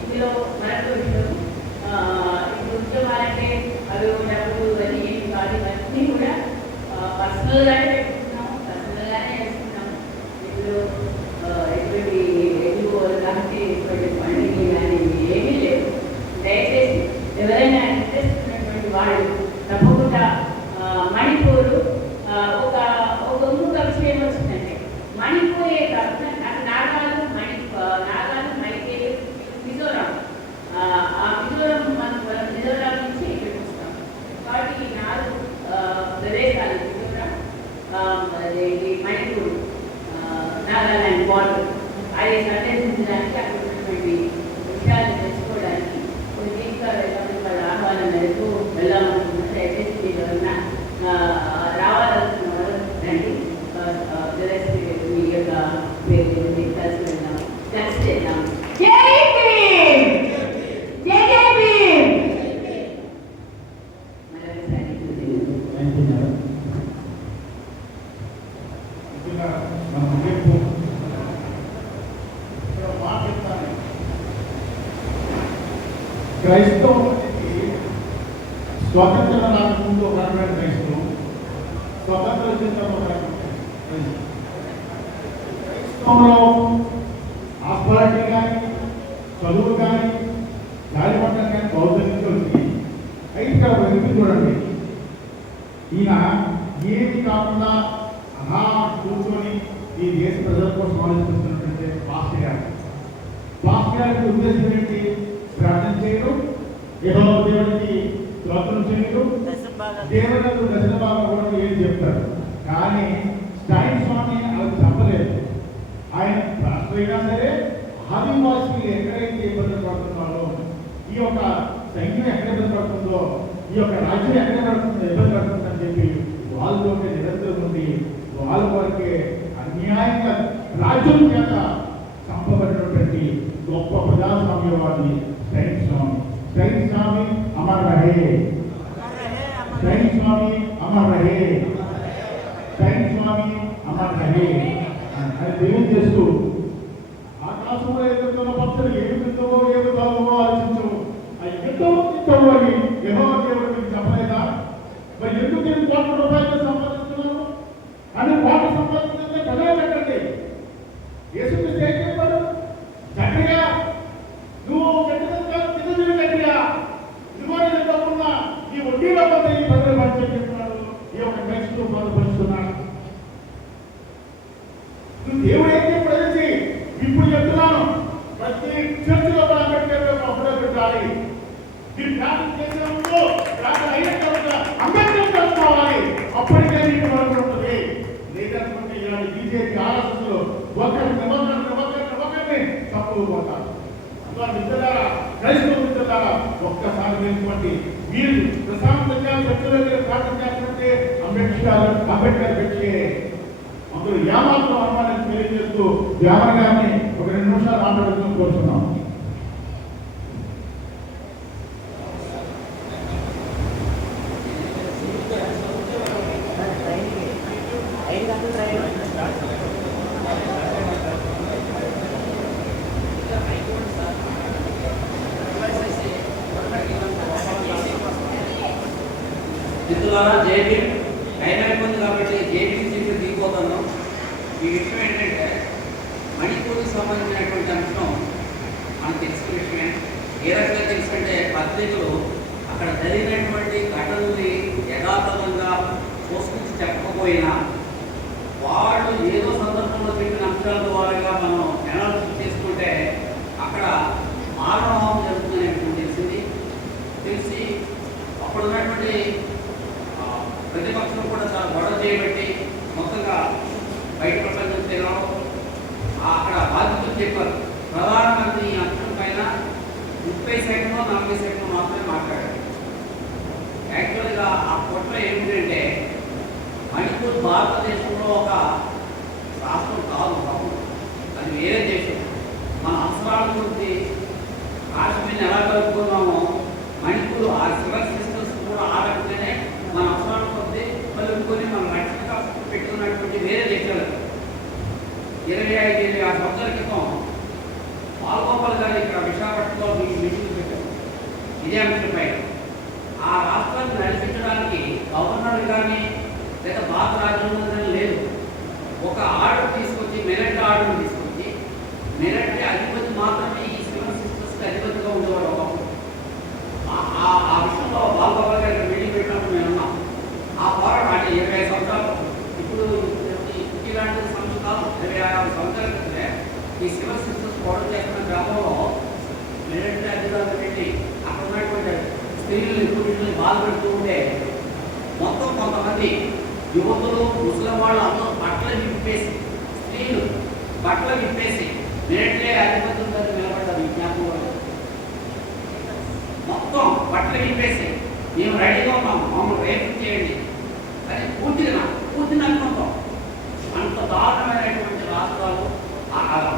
ఇందులో మరొక విషయం, ఇప్పుడు ఉద్యమాలంటే అవి డబ్బులు అని ఏమి కాదు, ఇవన్నీ కూడా పర్సనల్గానే పెట్టుకుంటున్నాము, పర్సనల్గానే చేస్తున్నాము. ఇందులో ఎటువంటి ఎదుగుకోవాలి కాబట్టి ఎటువంటి ఫండింగ్ కానీ ఏమీ లేదు. దయచేసి ఎవరైనా ఇంట్రెస్ట్ ఉన్నటువంటి వాళ్ళు తప్పకుండా మణిపూరు ఒక ఇంకొక విషయం వచ్చిందంటే మణిపూరే కాకుండా నాగాలు, మైకేలు, మిజోరాం, ఆ మిజోరాం మనం మిజోరాం నుంచి ఇక్కడికి వస్తాం. కాబట్టి ఈ 4 ప్రదేశాలు మిజోరాం, మణిపూర్, నాగాలాండ్ బార్డర్ అది సందర్శించడానికి, అక్కడ ఉన్నటువంటి విషయాలను తెలుసుకోవడానికి దీంట్లో వెళ్ళామని వాళ్ళ ఆహ్వానం మేరకు వెళ్ళామనుకున్నారు. దయచేసి మీరు ఎవరన్నా రావాలనుకున్న వాళ్ళు రండి. మీ యొక్క పేరు కలిసి వెళ్దాం, కలిసి చేద్దాం. జై భీమ్, జై జై భీమ్. క్రైస్తవులకి స్వాతంత్రం రాకముందు ఒక రకమైన క్రైస్తవం, స్వతంత్రం వచ్చిన తర్వాత ఒక రకమైన క్రైస్తవంలో హాస్పిటాలిటీ కానీ, చదువు కానీ, గాలిపట్టం కానీ బౌద్ధం నుంచి వచ్చి అయితే ఇక్కడ వ్యక్తి చూడండి, ఈయన ఏమి కాకుండా అలా కూర్చొని ఈ దేశ ప్రజల కోసం ఆలోచిస్తున్నటువంటి పాస్టర్ గారికి ఉద్దేశం ఏంటి? ప్రార్థన చేయడం, యెహోవా దేవుడికి స్తోత్రం చేయడం, దేవుడు దశమ భాగం కూడా ఏం చెప్తారు. కానీ స్టైన్ స్వామి అది చెప్పలేదు. ఆయన రాష్ట్ర అయినా సరే ఆదివాసులు ఎక్కడైతే ఇబ్బంది పడుతున్నారో, ఈ యొక్క సైన్యం ఎక్కడ ఇబ్బంది పడుతుందో, ఈ యొక్క రాజ్యం ఎక్కడ పడుతుందో ఇబ్బంది పడుతుందని చెప్పి వాళ్ళతో నిరంతరం ఉండి వాళ్ళ వరకే అన్యాయంగా రాజ్యం చేత చంపబడినటువంటి గొప్ప ప్రజాస్వామ్యవాది స్టైన్ స్వామి. స్టైన్ స్వామి అమర్ రహే, స్టైన్ స్వామి అమర్ రహే, స్టైన్ స్వామి అమర్ రహే అని తెలియజేస్తూ ఆకాశంలో ఎదుగుతున్న పక్షులు ఏమి తింటావో ఏమి తాగువో ఆలోచించవు. అవి ఎంతో తింటావు అని యెహోవా దేవుడు మీకు చెప్పలేదా? మరి ఎందుకు నేను ₹1,00,00,000 సంపాదిస్తున్నాను? అని వాటి సంబంధించిన చదువు పెట్టండి. యేసుక్రీస్తు ఏం చెప్పాడు? గట్టిగా నువ్వు గట్టిగా తినదు గట్టిగా ఇదిగో నేను తప్పున్నా ఈ వడ్డీలో పోతే ఈ ప్రజలు మంచి చెప్తున్నాడు. ఈ యొక్క క్రైస్తవులు బాధపరుస్తున్నాడు. నువ్వు దేవుడు ఏం చెప్పాడు అనేసి ఇప్పుడు చెప్తున్నాను. ప్రతి చర్చిలో మనం అప్పుడే పెట్టాలి. ఈ ప్రార్థన చేసే ముందు ప్రార్థన అయిన తర్వాత అంబేద్కర్ తెలుసుకోవాలి. అప్పటికే నీకు వరకు ఉంటుంది. లేదనుకుంటే ఇలాంటి బీజేపీ ఆలోచనలు ఒకరిని తప్పులు పోతారు. అందువల్ల మిత్రులారా, క్రైస్తవ మిత్రులారా, ఒక్కసారి తెలుసుకోండి. మీరు ప్రశాంతంగా చర్చలో ప్రార్థన చేస్తుంటే అంబేద్కర్ పెట్టి అందులో యామాత్రం అనుమానాన్ని తెలియజేస్తూ వ్యామగాన్ని ఒక 2 నిమిషాలు మాట్లాడుతూ కోరుతున్నాం. మిత్రులారా, జేబీ టైం అయిపోయింది కాబట్టి జేబీ నుంచి దిగిపోతాను. ఈ విషయం ఏంటంటే మణిపూర్కి సంబంధించినటువంటి అంశం మనకు తెలిసిన విషయమే. ఏ రకంగా తెలుసుకుంటే పత్రికలు అక్కడ జరిగినటువంటి ఘటనల్ని యథాతథంగా పోస్టించి చెప్పకపోయినా వాళ్ళు ఏదో సందర్భంలో చెప్పిన అంశాల ద్వారాగా మనం అనాలిసిస్ చేసుకుంటే అక్కడ మానవం జరుగుతుందనేటువంటి తెలిసి అప్పుడు ఉన్నటువంటి ప్రతిపక్షం కూడా చాలా గొడవ చేయబట్టి మొత్తంగా బయట ప్రపంచం తినడం అక్కడ బాధితులు చెప్పారు. ప్రధానమంత్రి ఈ అంశం పైన 30 సెకండ్లు 40 సెకండ్లు మాత్రమే మాట్లాడారు. యాక్చువల్గా ఆ కుట్ర ఏమిటంటే మణిపూర్ భారతదేశంలో ఒక రాష్ట్రం కాదు, అది వేరే దేశం. మన అవసరాల గురించి కాశ్మీర్ని ఎలా కలుపుకున్నామో మణిపూర్ ఆ సివిల్ సిస్టమ్స్ కూడా ఆ రకంగానే మన అవసరాల కొద్ది కలుపుకొని మన రక్షణగా పెట్టుకున్నటువంటి వేరే దేశాలు. 25-26 సంవత్సరాల క్రితం పాల్గొపాల్ గారు ఇక్కడ విశాఖపట్నంలో మీటింగ్ పెట్టారు ఇదే అంశంపై. ఆ రాష్ట్రాన్ని నడిపించడానికి గవర్నర్ కానీ లేదా భారత రాజ్యాంగం లేదు. ఒక ఆర్డర్ తీసుకొచ్చి మిలిటరీ ఆర్డర్ తీసుకొచ్చి మిలిటరీ అధిపతి మాత్రమే ఈ సివిల్ సిస్టమ్స్కి అధిపతిగా ఉండేవాడు. ఒకప్పుడు ఆ విషయంలో బాలగోపాల్ గారి మీటింగ్ పెట్టినప్పుడు మేము ఉన్నాం. ఆ పోరాటం అంటే 25 సంవత్సరాలు ఇప్పుడు ఇలాంటి సంవత్సరాలు 26 సంవత్సరాల క్రితమే ఈ సివిల్ సిస్టమ్స్ పోరాటం చేస్తున్న గ్రామంలో మిలిటరీ అధికారులు పెట్టి అక్కడ ఉన్నటువంటి స్త్రీలని పురుషుల్ని బాధపెడుతూ ఉంటే మొత్తం కొంతమంది యువకులు ముస్లిం వాళ్ళు అందరూ బట్టలు విప్పేసి స్త్రీలు బట్టలు విప్పేసి మిలిటరీ అధిపతుల మీద నిలబడ్డారు. విజ్ఞాపం మొత్తం బట్టలు విప్పేసి మేము రెడీగా ఉన్నాం, మమ్మల్ని రేపు చేయండి అని పూర్తిగా అనుకుంటాం. అంత దారుణమైనటువంటి రాష్ట్రాలు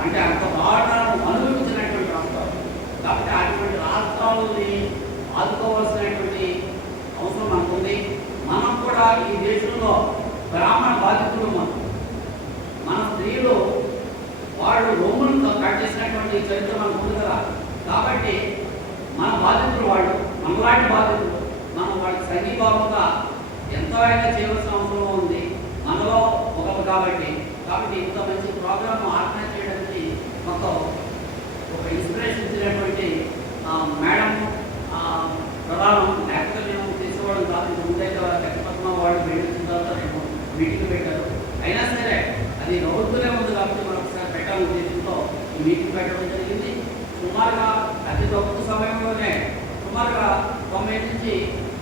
అంటే అంత దారుణాలను అనుభవించినటువంటి రాష్ట్రాలు కాబట్టి అటువంటి రాష్ట్రాలని ఆదుకోవాల్సినటువంటి అవసరం మనకుంది. మనం కూడా ఈ దేశంలో బ్రాహ్మణ బాధితులు మన స్త్రీలు వాళ్ళు రొమ్మును కట్ చేసినటువంటి చరిత్ర మనకు ఉంది కదా. కాబట్టి మన బాధితులు వాళ్ళు మనలాంటి బాధితులు మనం వాళ్ళకి సంఘీభావంగా ఎంతో అయినా చేయవలసిన అవసరం ఉంది మనలో ఒకరు కాబట్టి ఇంత మంచి ప్రోగ్రామ్ ఆర్గనైజ్ చేయడానికి మొత్తం ఒక ఇన్స్పిరేషన్ ఇచ్చినటువంటి మేడం ప్రధానం లేకపోతే మేము తీసుకోవడం కాదు. ముందైతే చక్కపద్మ వాళ్ళు పెట్టిన తర్వాత మేము మీటింగ్ పెట్టారు. అయినా సరే అది నవ్వుతూనే ఉంది కాబట్టి మరొకసారి పెట్టాలని ఉద్దేశంతో ఈ మీటింగ్ పెట్టడం జరిగింది. సుమారుగా అతి తక్కువ సమయంలోనే సుమారుగా 90 నుంచి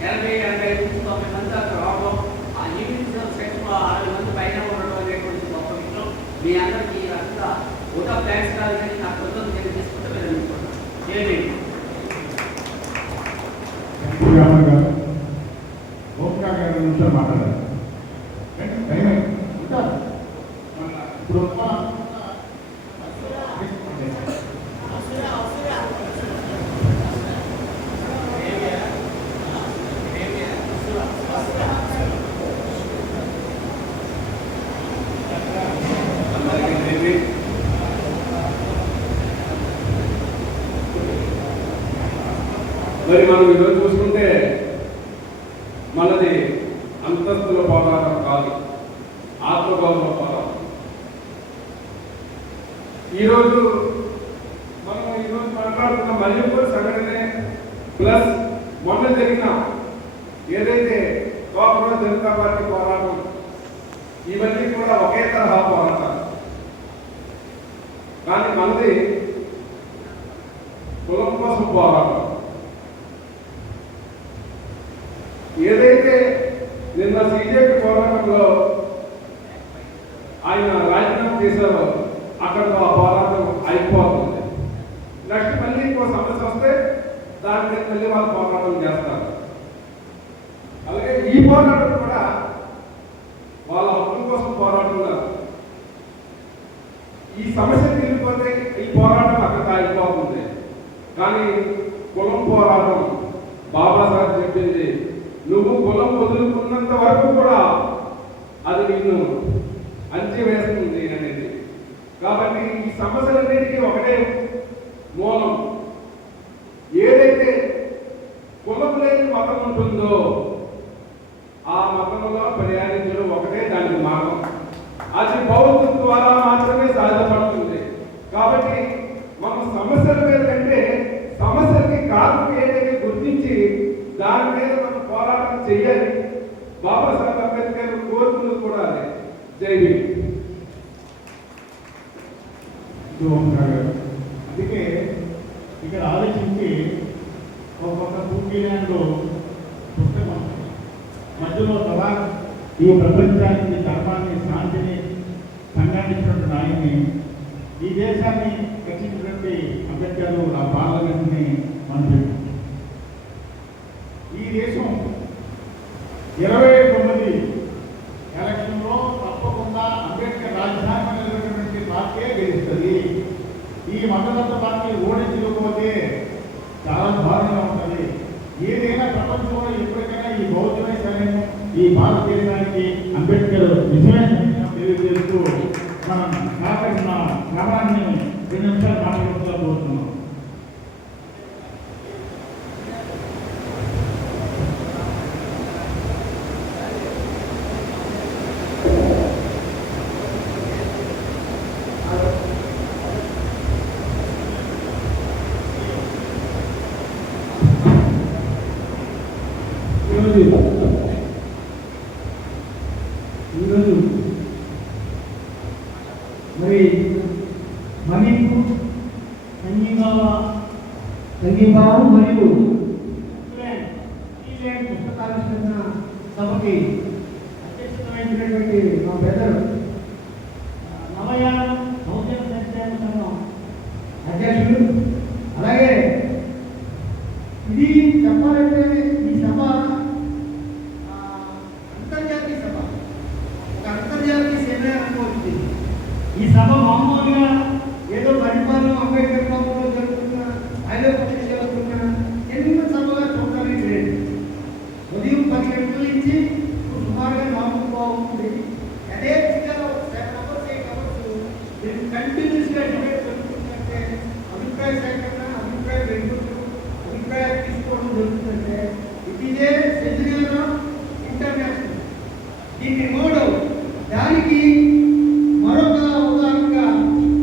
80-85 నుంచి 90 మంది దాకా రావడం, ఆ ఈవినింగ్ సెక్షన్లో 60 మంది పైన ఉండడం అనేటువంటి గొప్ప విషయం. మీ అందరికీ ఈ రకంగా ఓటా ప్లాన్స్ కాదు కానీ నా కృతజ్ఞతలు తెలియజేసుకుంటే వెళ్ళనుకుంటున్నాను. ఏమి మాట్లాడారు ఇప్పుడు మరి మనం ఈరోజు చూసుకుంటే మనది అంతస్తుల పోరాటం కాదు, ఆత్మగౌరవ పోరాటం. ఈరోజు మనం మాట్లాడుతున్న మల్లిపూర్ సంఘటనే ప్లస్ మొన్న జరిగిన ఏదైతే కోఆపరేటివ్ జనతా పార్టీ పోరాటం, ఇవన్నీ కూడా ఒకే తరహా పోరాటాలు. కానీ మనది కులం కోసం పోరాటం. ఏదైతే నిన్న సిజేపీ పోరాటంలో ఆయన రాజీనామా చేశారో అక్కడితో ఆ పోరాటం అయిపోతుంది. నెక్స్ట్ మళ్ళీ ఇంకో సమస్య వస్తే దాని మీద మళ్ళీ వాళ్ళు పోరాటం చేస్తారు. అలాగే ఈ పోరాటం కూడా వాళ్ళ హక్కుల కోసం పోరాటం కాదు. ఈ సమస్య తీరిపోతే ఈ పోరాటం అక్కడ ఆగిపోతుంది. కానీ కులం పోరాటం బాబాసాహెబ్ చెప్పింది, నువ్వు కులం వదులుకున్నంత వరకు కూడా అది నిన్ను అంచివేస్తుంది అనేది. కాబట్టి ఈ సమస్యలన్నిటికీ ఒకటే మూలం. ఏదైతే కులం లేని మతం ఉంటుందో ఆ మతంలో ప్రయాణించడం ఒకటే దానికి మార్గం. అది బౌద్ధం ద్వారా మాత్రమే సాధ్యపడుతుంది. కాబట్టి మనం సమస్యల మీద కంటే సమస్యలకి కారణం ఏదైతే గుర్తించి దాని మీద మనం పోరాటం చేయాలి. బాబాసాహెబ్ అంబేద్కర్ కోరుకున్నది కూడా అదే. జై భీమ్. అందుకే ఇక్కడ ఆలోచించి ఒక పూర్తి ల్యాండ్లో పుస్తకం మధ్యలో సభా ఈ ప్రపంచానికి ధర్మాన్ని, శాంతిని సంఘటించినటువంటి ఆయన్ని, ఈ దేశాన్ని రక్షించినటువంటి అంబేద్కర్ ఆ పార్లమెంట్ని మనం పెట్టాం. ఈ దేశం 29 ఎలక్షన్లో తప్పకుండా అంబేద్కర్ రాజ్యాంగమైనటువంటి పార్టీ గెలుస్తుంది. ఈ మతదత్త పార్టీ ఓడించకపోతే చాలా దారుణంగా ఉంటుంది. ఏదైనా ప్రపంచంలో ఎప్పటికైనా ఈ బౌద్ధమే సరైన ఈ భారతదేశానికి అంబేద్కర్ నిజమైన తెలియజేస్తూ మనం కాపాడిన క్రమాన్ని 2 నిమిషాలు మాట్లాడుతూ కోరుతున్నాం. ఈరోజు మరి మణిపూర్ సంగీభావం మరియు పుస్తకావిష్కరణ సభకి అధ్యక్షతమైనటువంటి మా పెద్దలు నవయానం బహుజన సంక్షేమ సంఘం అధ్యక్షులు. అలాగే ఇది చెప్పాలంటే ఈ సభ అంతర్జాతీయ సభ, ఒక అంతర్జాతీయ సేవ అనుకోవచ్చు. ఈ సభ మామూలుగా ఏదో పరిపాలన అంబేద్కర్ భవన్లో జరుగుతున్న ఐదో పక్ష జరుగుతున్న ఎన్నో సభగా చూడడానికి లేదు. ఉదయం 10 గంటల నుంచి సుమారుగా 4 బాగుంటుంది. యథేచ్ఛగా 7 hours 8 hours కంటిన్యూస్గా డిబేట్ జరుగుతుందంటే అభిప్రాయ సేకరణ, అభిప్రాయ వెలుగుతూ, అభిప్రాయాలు తీసుకోవడం జరుగుతుందంటే ఇదే సెంచరీలో ఇంటర్నేషనల్. దీన్ని మోడల్ దానికి మరొక ఉదాహరణగా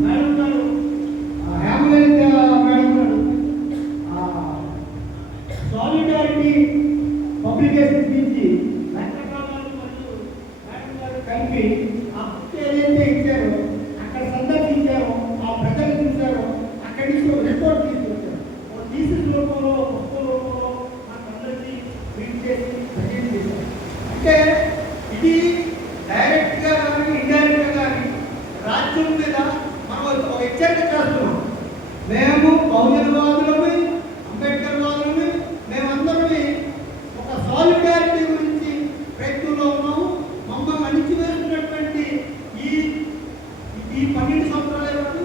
మేడం గారు హేమలలిత మేడం గారు సాలిడారిటీ పబ్లికేషన్ నుంచి రకరకాల మరియు మేడం గారు కలిపి ఆ బుక్ ఏదైతే ఇచ్చారో అక్కడ సందర్శించారో ఆ ప్రజలు చూశారో అక్కడి నుంచి ఒక రిపోర్ట్ తీసుకొచ్చారు. ఒక థీసిస్ రూపంలో, పుస్తక రూపంలో మనకందరికీ ప్రింట్ చేసి ప్రజెంట్ చేశారు. అంటే ఇది డైరెక్ట్గా కానీ ఇండైరెక్ట్గా కానీ రాజ్యం మీద మనం ఒక హెచ్చరిక చేస్తున్నాం. మేము బహుజనవాదులమే, అంబేద్కర్ వాదులమే, మేమందరమే ఒక సాలిడారిటీ గురించి ప్రయత్నంలో ఉన్నాము. మమ్మల్ని అణిచివేస్తున్నటువంటి ఈ 12 సంవత్సరాల వరకు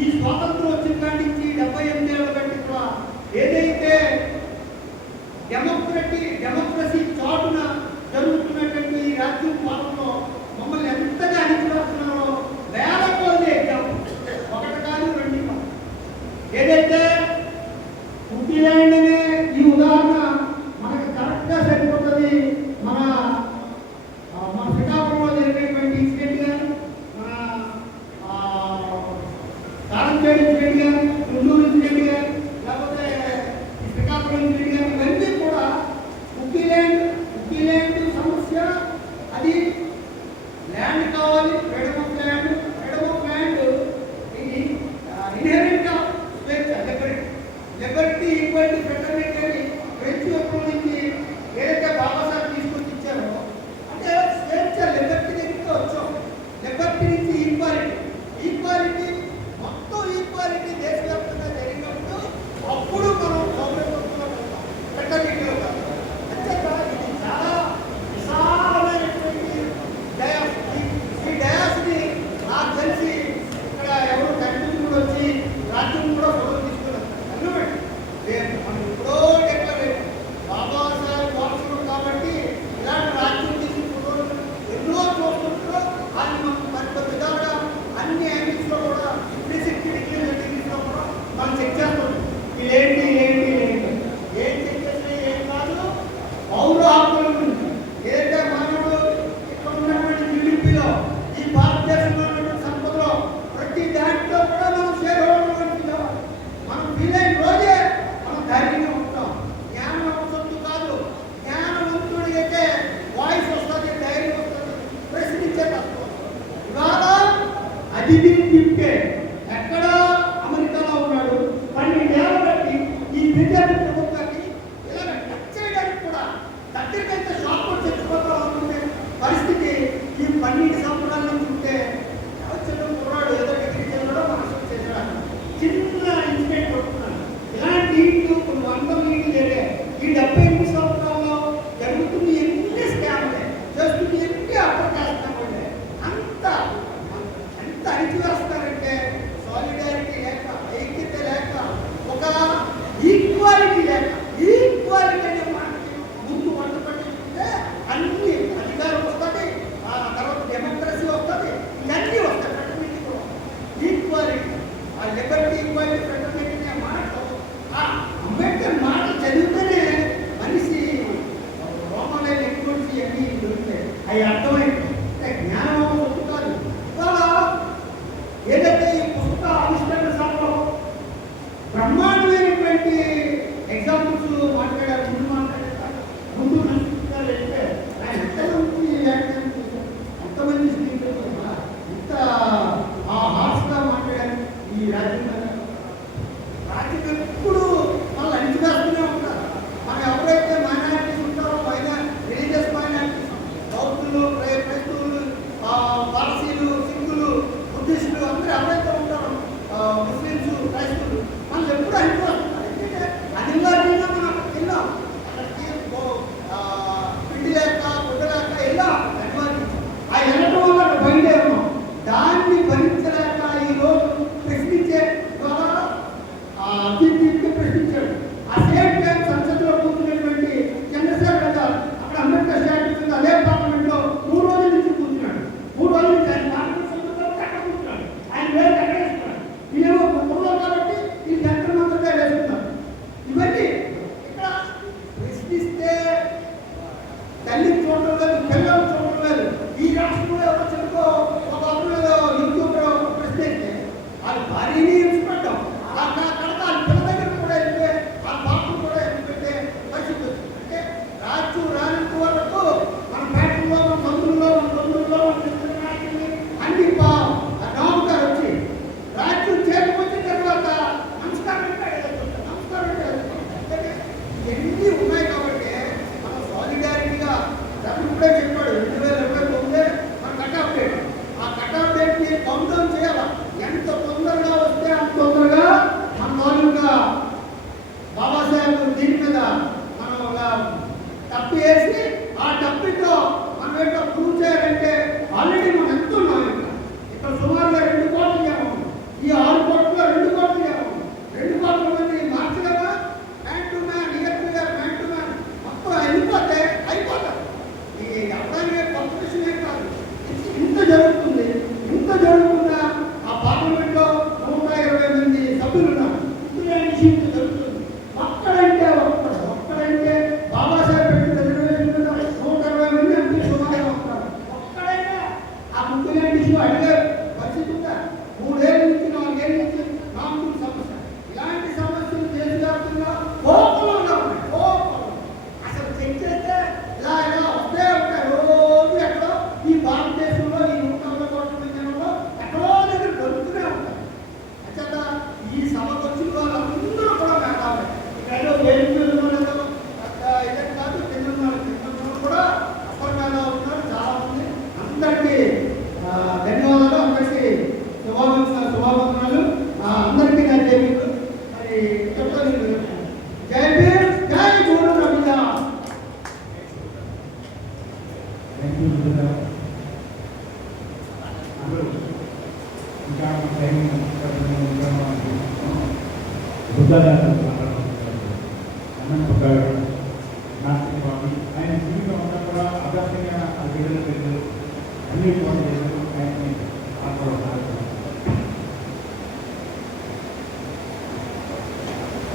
ఈ స్వాతంత్రం వచ్చిన కాడి నుంచి 78 ఏళ్ల కంటే కూడా ఏదైతే డెమోక్రసీ చాటున జరుగుతున్నటువంటి ఈ రాజ్యం పాలనలో మమ్మల్ని ఎంతగా అణిచివేస్తున్నారో వేల కొద్ది ఎగ్జాంపుల్, ఒకటి కాదు 2 కాదు. ఏదైతే అది ల్యాండ్ కావాలి, freedom of land. Freedom of land ఇది ఇన్హెరెంట్ స్వేచ్ఛ, లిబర్టీ ఈక్వాలిటీ ఫ్రెటర్నిటీ అని ఫ్రెంచ్ విప్లవం నుంచి ఏదైతే బాబాసాహెబ్ తీసుకొచ్చి ఇచ్చారో, అంటే స్వేచ్ఛ లిబర్టీ దగ్గరికి వచ్చాం. లిబర్టీ నుంచి ఈక్వాలిటీ మొత్తం ఈక్వాలిటీ దేశవ్యాప్తంగా జరిగినప్పుడు అప్పుడు మనం సౌకర్యంలో వెళ్తాం, ఫ్రెటర్నిటీలో కాదు. అంతేకా ఇది చాలా విశాలమైనటువంటి డయాస్. ఈ డయాస్ని నాకు తెలిసి ఇక్కడ ఎవరు కంటిన్యూ వచ్చి రాజ్యం కూడా ఫోటో తీసుకున్నారు. మనం ఎప్పుడో డెక్లరేట్ బాబాసాహెబ్ వారసుడు కాబట్టి ఇలాంటి రాజ్యం తీసి ఫోటోలు ఎన్నో చూస్తుంటారో అది మనం మరింత విధాలుగా అన్ని యాంగిల్స్లో కూడా డిగ్రీస్లో కూడా మనం చెక్ చేస్తాం. ఇదేంటి ఏం చెక్ చేసినా ఏం కాదు. పౌర హక్కుల గురించి ఏదైతే మానవుడు ఇక్కడ ఉన్నటువంటి జిడిపిలో ఈ భారతదేశంలో ఉన్నటువంటి సంపదలో ప్రతి దాంట్లో కూడా మనం షేర్ హోల్డర్. మనం వీలైన రోజే మనం ధైర్యంగా ఉంటాం. జ్ఞానం సొత్తు కాదు. జ్ఞానవంతుడికైతే వాయిస్ వస్తుంది, ధైర్యం వస్తుంది, ప్రశ్నించే తత్వం. ఇవాళ అది తింటే ఎక్కడ అమెరికాలో ఉన్నాడు 12 ఏళ్ళ బట్టి ఈ బీజేపీ ప్రభుత్వానికి ఇలాగ టచ్ చేయడానికి కూడా దగ్గరికైతే షాప్ కూడా చచ్చిపోతాం అనుకునే పరిస్థితి ఈ 12 సంవత్సరాల నుంచి ఉంటే చిన్న కుర్రాడు ఏదో డిగ్రీ చదివాడో మాస్టర్ చేశాడు, చిన్న ఇన్సిడెంట్ కొట్టుకున్నాడు. ఇలాంటి ఇంట్లో కొన్ని 100 నీళ్ళు జరిగాయి. ఈ 78 సంవత్సరాల్లో జరుగుతున్న ఎన్ని స్కామ్లే, చేస్తున్న ఎన్ని అప్రకాశంలే, ఎంత అణిచివేస్తారంటే సాలిడారిటీ లేక, ఐక్యత లేక, ఒక ఈక్వాలిటీ లేక. ఈక్వాలిటీ అనే మాటకి ముందు వంట పట్టించుకుంటే అన్ని అధికారం వస్తుంది, ఆ తర్వాత డెమోక్రసీ వస్తుంది, ఇవన్నీ వస్తాయి. ఫ్రెటర్నిటీ కూడా ఈక్వాలిటీ, ఆ లిబర్టీ ఈక్వాలిటీ ఫ్రెటర్నిటీ అనే మాట, ఆ అంబేద్కర్ మాట చదివితేనే మనిషి రోమాలైన ఎక్కువ అన్నీ దొరుకుతాయి. అవి అర్థమైంది. జ్ఞానం కాదు. ఇవాళ ఏదైతే ఈ పుస్తక ఆవిష్కరణ సభలో బ్రహ్మాండమైనటువంటి ఎగ్జాంపుల్స్ మాట్లాడారు, ముందు నడుచుకుంటారు వెళ్తే ఆయన ఎంతమంది స్పీకర్లు ఎంత హార్ష్గా మాట్లాడారు. ఈ రాజ్యం ఎప్పుడు వాళ్ళు అణిచివేస్తూనే ఉంటారు. మనం ఎవరైతే మైనారిటీస్ ఉంటారో రిలీజియస్ మైనారిటీస్ సౌత్లో టైం బుద్ధాన్ని ఒక నాస్తిక స్వామి ఆయన జీవితం అంతా కూడా ఆదర్శంగా ఆ బిడ్డలు పెట్టారు అన్ని కూడా చేశారు ఆయన్ని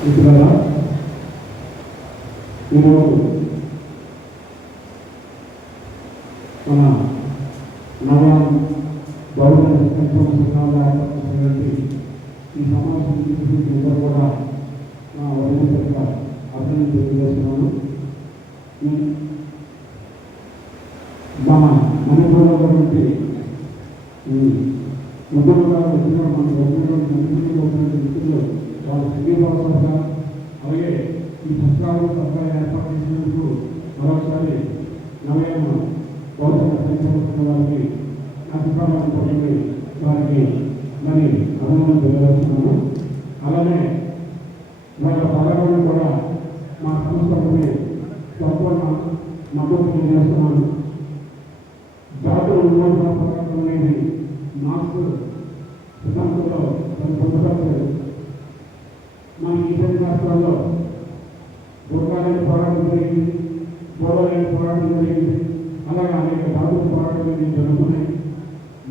మిత్రులారా, ఈరోజు మన నగరం గౌరవ సంఘాలు ఏర్పడుతున్నటువంటి ఈ సమావేశం అందరూ కూడా నా వైద్యులుగా అభివృద్ధి తెలియజేస్తున్నాను. మన మనలో ఉన్నటువంటి ఈ ఉద్యోగాలు వచ్చిన మన వ్యక్తులు వాళ్ళ సంఘీభావంగా అలాగే ఈ పుస్తకాలు సభగా ఏర్పాటు చేసినందుకు మరోసారి నవయమ గౌరవ సంక్షేమ వారికి అధికారులు వారికి మరి అభినందనలు తెలియజేస్తున్నాను. అలానే వాళ్ళ పదవులను కూడా మా సంస్థలకి సంపూర్ణ మద్దతు తెలియజేస్తున్నాను. జాతీయ ఉద్యోగ పథకం అనేది మార్క్స్ సిద్ధాంతంలో కొన్ని పొందపరిచారు. మన ఈశాన్య రాష్ట్రాల్లో గుర్రాలను పోరాటం జరిగింది, గోడలను పోరాటం జరిగింది, అలాగే అనేక జాతుల పోరాటాలు జరుగుతున్నాయి.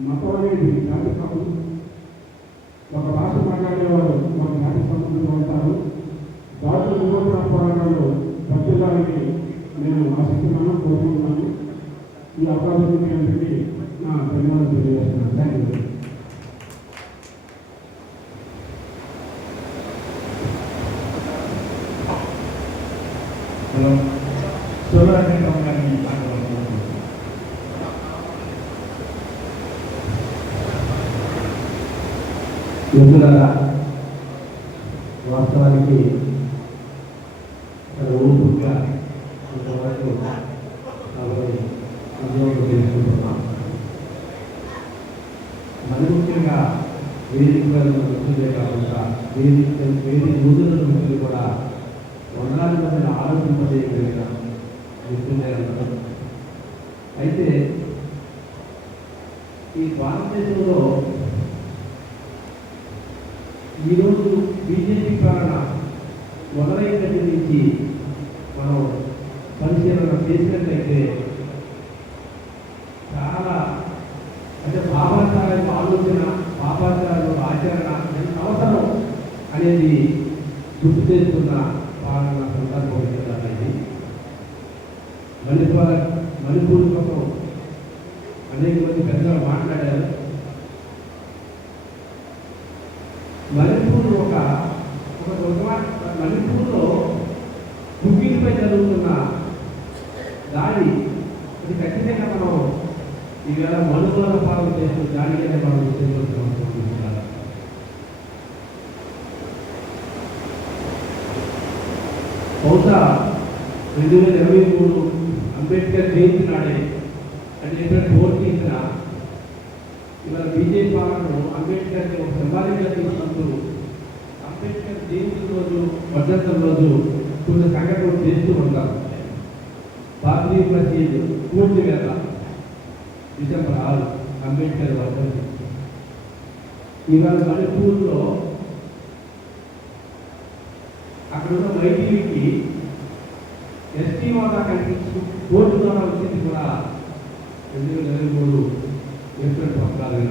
మతం అనేది జాతి కాదు. ఒక భాష మాట్లాడేవారు ఒక జాతి సంబంధంగా ఉంటారు. జాతుల విమోచన పోరాటాలు ప్రతిదానికి నేను ఆశిస్తున్నాను, కోరుకుంటున్నాను. ఈ అవకాశం అందరికీ నా ధన్యవాదాలు తెలియజేస్తున్నాను. Thank you. హలో, సోలార్ గారిని మిత్రులారా, వాస్తవానికి ఊపుగా కొంతవరకు ఉద్యోగం చేసుకుంటున్నాం. మరి ముఖ్యంగా వేదిక మిత్రులే కాకుండా వేదిక ముందుల మిత్రులు కూడా వందలాది మందిని ఆలోచింపజేయగలిగిన మిత్రులే అందరూ. అయితే ఈ భారతదేశంలో ఈరోజు బీజేపీ పాలన మొదలైన దగ్గర నుంచి మనం పరిశీలన చేసినట్లయితే చాలా అంటే పాపాచారాలకు ఆలోచన, పాపాచారాలు ఆచరణ ఎంత అవసరం అనేది గుర్తు చేస్తున్న పాలన సందర్భం ఇది. మణిపూర్ కోసం అనేక మంది పెద్దలు మాట్లాడారు. మణిపూర్ మణిపూర్లో కుకీలపై జరుగుతున్న దాడి అది ఖచ్చితంగా మనం ఈవేళ మనుగోల పాలన చేస్తున్న దాడిగానే మనం గుర్తించాల్సిన బహుశా 2023 అంబేద్కర్ జయంతి నాడే అంటే ఏప్రిల్ 14న ఇవాళ బీజేపీ పాలనను అంబేద్కర్ని ఒక సింబాలిక్గా తీసుకుంటూ అంబేద్కర్ జయంతి రోజు వర్ధంతం రోజు కొన్ని సంఘటనలు చేస్తూ ఉంటారు. బాబ్రీ మసీద్ పూర్తి వేళ డిసెంబర్ 6 అంబేద్కర్ వర్ధంతి. ఇవాళ మణిపూర్లో అక్కడున్న మైటీకి ఎస్టీ హోదా కల్పించు కోర్టు ద్వారా వచ్చింది కూడా 2023 ఏప్రిల్ 14న.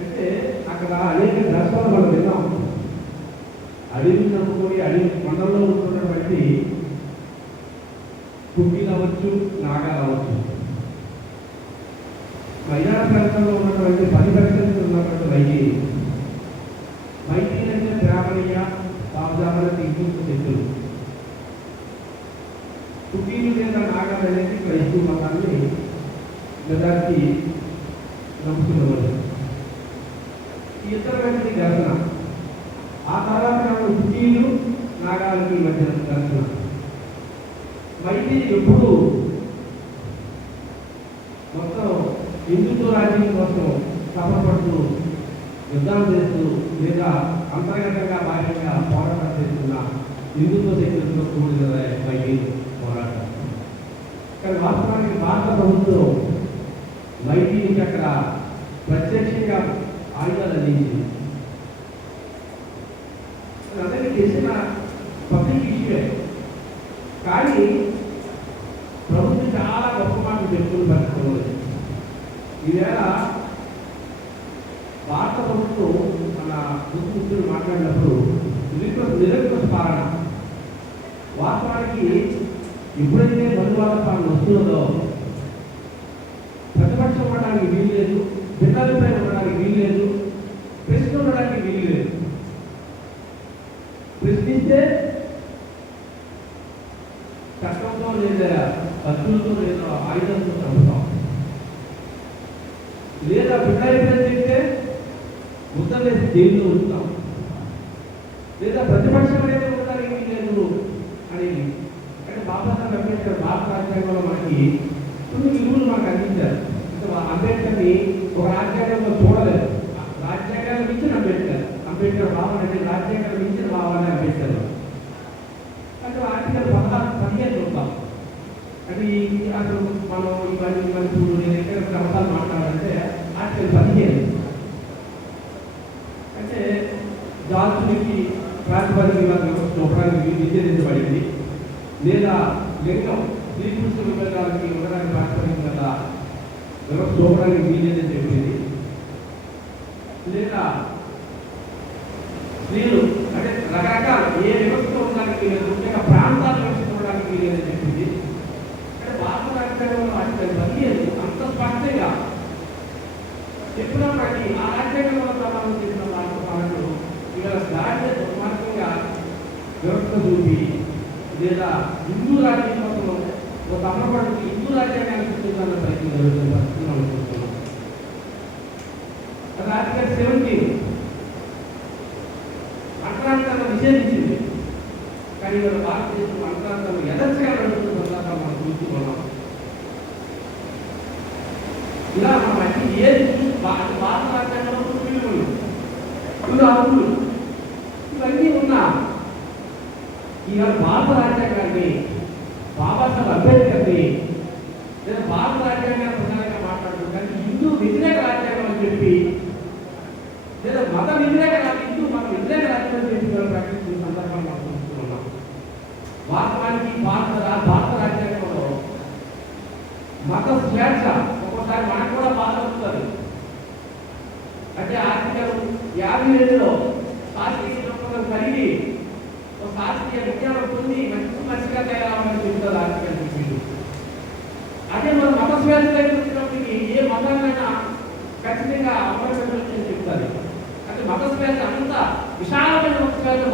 అంటే అక్కడ అనేక దర్శనాలు మనం విన్నాం. అడవిని నమ్ముకొని అడవి కొండల్లో ఉంటున్నటువంటి కుకీలు అవ్వచ్చు, నాగాలు అవ్వచ్చు, మైదాన ప్రాంతంలో ఉన్నటువంటి 10% ఉన్నటువంటి మైతీలు అంటే బ్రాహ్మణీయ బాబుజామల తీసుకు చెట్టులు, కుకీలు లేదా నాగాలు అనేది క్రైస్తవ మతాన్ని నిజానికి నమ్ముతున్నవారు. ఈ ఇద్దరు వ్యక్తి దర్శన ఆ తర్వాత కుకీలు నాగాలకి మధ్య దర్శన. మైతీ ఎప్పుడు మొత్తం హిందుత్వ రాజ్యం కోసం తపపడుతూ యుద్ధాలు చేస్తూ లేదా అంతర్గతంగా బాహ్యంగా పోరాటం చేస్తున్న హిందుత్వ శక్తులతో కూడిన మైతీ పోరాటం. కానీ వాస్తవానికి భారత ప్రభుత్వం మైతీనికి అక్కడ ప్రత్యక్షంగా అందించింది. అందరికీ తెలిసిన పబ్లిక్ ఇష్యూయే. కానీ ప్రభుత్వం చాలా గొప్ప మాటలు చెప్పుకుని పరిస్థితులు. ఈవేళ భారత ప్రభుత్వం మన ముఖ్యమంత్రులు మాట్లాడినప్పుడు నిరంకుశ పాలన, వాస్తవానికి ఎప్పుడైతే బంధువాద పాలన వస్తున్నదో ప్రతిపక్షం ఉండడానికి వీలు లేదు, భిన్నాభిప్రాయం ఉండడానికి వీలు లేదు, ప్రశ్న ఉండడానికి వీలు లేదు. ప్రశ్నిస్తే చట్టంతో లేదా కత్తులతో లేదా ఆయుధంతో చంపుతాం, లేదా భిన్నాభిప్రాయం చెప్తే ముద్ద వేసి జైల్లో ఉంచుతాం, లేదా ప్రతిపక్షం అనేది ఉండడానికి వీలు లేదు అనేది. అంటే బాబాసాహెబ్ అంబేద్కర్ భారత రాజ్యాంగంలో మనకి కొన్ని విలువలు మనకు అందించారు. అంబేద్కర్ని ఒక రాజ్యాంగంలో చూడలేదు. రాజ్యాంగాన్ని మించిన అంబేద్కర్ భావన అంటే రాజ్యాంగాన్ని మించిన భావాన్ని అంబేద్కర్. అంటే ఆర్టికల్ 15 చూద్దాం. అది అసలు మనం ఇవన్నీ మనుషులు నేను అంశాలు మాట్లాడాలంటే ఆర్టికల్ 15 అంటే జాతులకి ప్రాతిపదిక చూపడానికి నిషేధించబడింది, లేదా లింగం స్త్రీ పురుష విభేదాలకి ఉండడానికి ప్రాతిపదికగా వ్యవస్థ చూపడానికి వీలేదని చెప్పింది, లేదా స్త్రీలు అంటే రకరకాల ఏ వ్యవస్థ ఉండడానికి వీలేదు, ముఖ్యంగా ప్రాంతాల వ్యవస్థ ఉండడానికి వీలేదని చెప్పింది. అంటే భారత రాజ్యాంగంలో ఆర్టికల్ 15 అంత స్పష్టంగా చెప్పినప్పటికీ ఆ రాజ్యాంగంలో ప్రభావం చేసిన భారత పాలకులు ఇవాళ దాడిని దుర్మార్గంగా వ్యవస్థ చూపి, లేదా హిందూ రాజ్యం కోసం ఒక అమరపడికి హిందూ రాజ్యాంగాన్ని సృష్టించాలన్న ప్రయత్నం జరుగుతున్న పరిస్థితులు అనుకుంటున్నాం. అది ఆర్టికల్ 17 అంతరాంతాలను నిషేధించింది. కానీ ఇవాళ భారతదేశం అంతరాంతాలను యథర్చగా నడుపుతున్న సందర్భాలు మనం చూస్తున్నాం. ఇలా మనం అన్ని ఏది భారత రాజ్యాంగంలో హక్కులు ఇవన్నీ ఉన్నా ఇవాళ భారత రాజ్యాంగాన్ని బాబాసాహెబ్ అంబేద్కర్ని లేదా భారత రాజ్యాంగాన్ని ప్రధానంగా మాట్లాడుతుంది. కానీ హిందూ వ్యతిరేక రాజ్యాంగం అని చెప్పి, లేదా మత వ్యతిరేక హిందూ మత వ్యతిరేక రాజ్యాంగం అని చెప్పి ప్రకటిస్తున్న సందర్భాలు మనం చూస్తున్నాం. వాస్తవానికి భారత రాజ్యాంగంలో మత స్వేచ్ఛ ఒక్కోసారి మనకు కూడా బాధ వస్తుంది. అంటే ఆర్టికల్ 52లో శాస్త్రీయ దృక్పథం కలిగి ఒక శాస్త్రీయ విజ్ఞానం పొంది మంచిగా తయారవ్వాలని చెప్తుంది ఆర్టికల్ 52. అదే మన మత స్వేచ్ఛ దగ్గర వచ్చినప్పటికీ ఏ మతాన్నైనా ఖచ్చితంగా అమలుపరచాలని చెప్తుంది. అంటే మత స్వేచ్ఛ అంత విశాలమైన మత స్వేచ్ఛ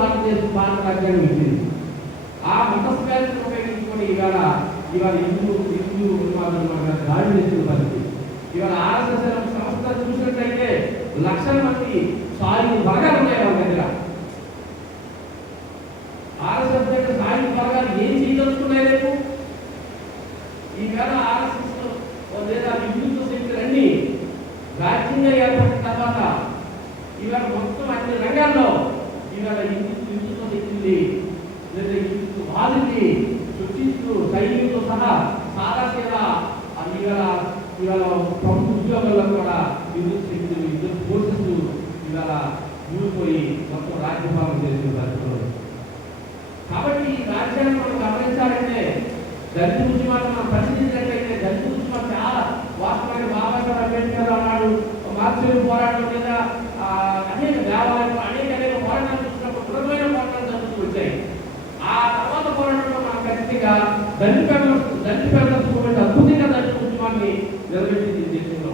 భారత రాజ్యాంగం ఇచ్చింది. ఆ మత స్వేచ్ఛను ఉపయోగించుకొని ఇవాళ హిందూ ఉన్మాదులు మన దాడి చేసిన పరిస్థితి. ఇవాళ ఆర్ఎస్ఎస్ సంస్థ చూసినట్లయితే లక్షల మంది సాయుధ బలగాలు ఉన్నాయి వాళ్ళ దగ్గర. ఆర్ఎస్ఎస్ దగ్గర సాయుధ బలగాలు ఏం చేయదలుచుకున్నాయి రేపు? ఈవేళ ఆర్ఎస్ఎస్ లేదా హిందుత్వ శక్తులన్నీ రాజ్యంగా ఏర్పడిన తర్వాత ఇవాళ మొత్తం అన్ని రంగాల్లో ఇవాళ హిందుత్వ శక్తుల్ని లేదా హిందుత్వ వాదిని సృష్టిస్తూ సైనికులతో సహా సాధారణ ఇవాళ ప్రభుత్వ ఉద్యోగాల్లో కూడా విద్యుత్ శక్తులు విద్యుత్ ఫోర్సెస్ ఇవాళ ఊరిపోయి మొత్తం రాజ్యపాలన చేసిన పరిస్థితులు. కాబట్టి ఈ రాజ్యాన్ని మనం గమనించాలంటే దళిత ఉద్యమాన్ని మనం పరిశీలించినట్లయితే దళిత ఉద్యమం చాలా వాస్తవానికి బాబాసాహెబ్ అంబేద్కర్ అన్నాడు, మార్క్సిజం పోరాటం లేదా అనేక దేవాలయాలు అనేక పోరాటాలు చూసినప్పుడు దృఢమైన పోరాటాలు జరుగుతూ వచ్చాయి. ఆ తర్వాత పోరాటంలో మనం ఖచ్చితంగా దళిత అద్భుతంగా దళిత ఉద్యమాన్ని నిర్వహించింది దేశంలో.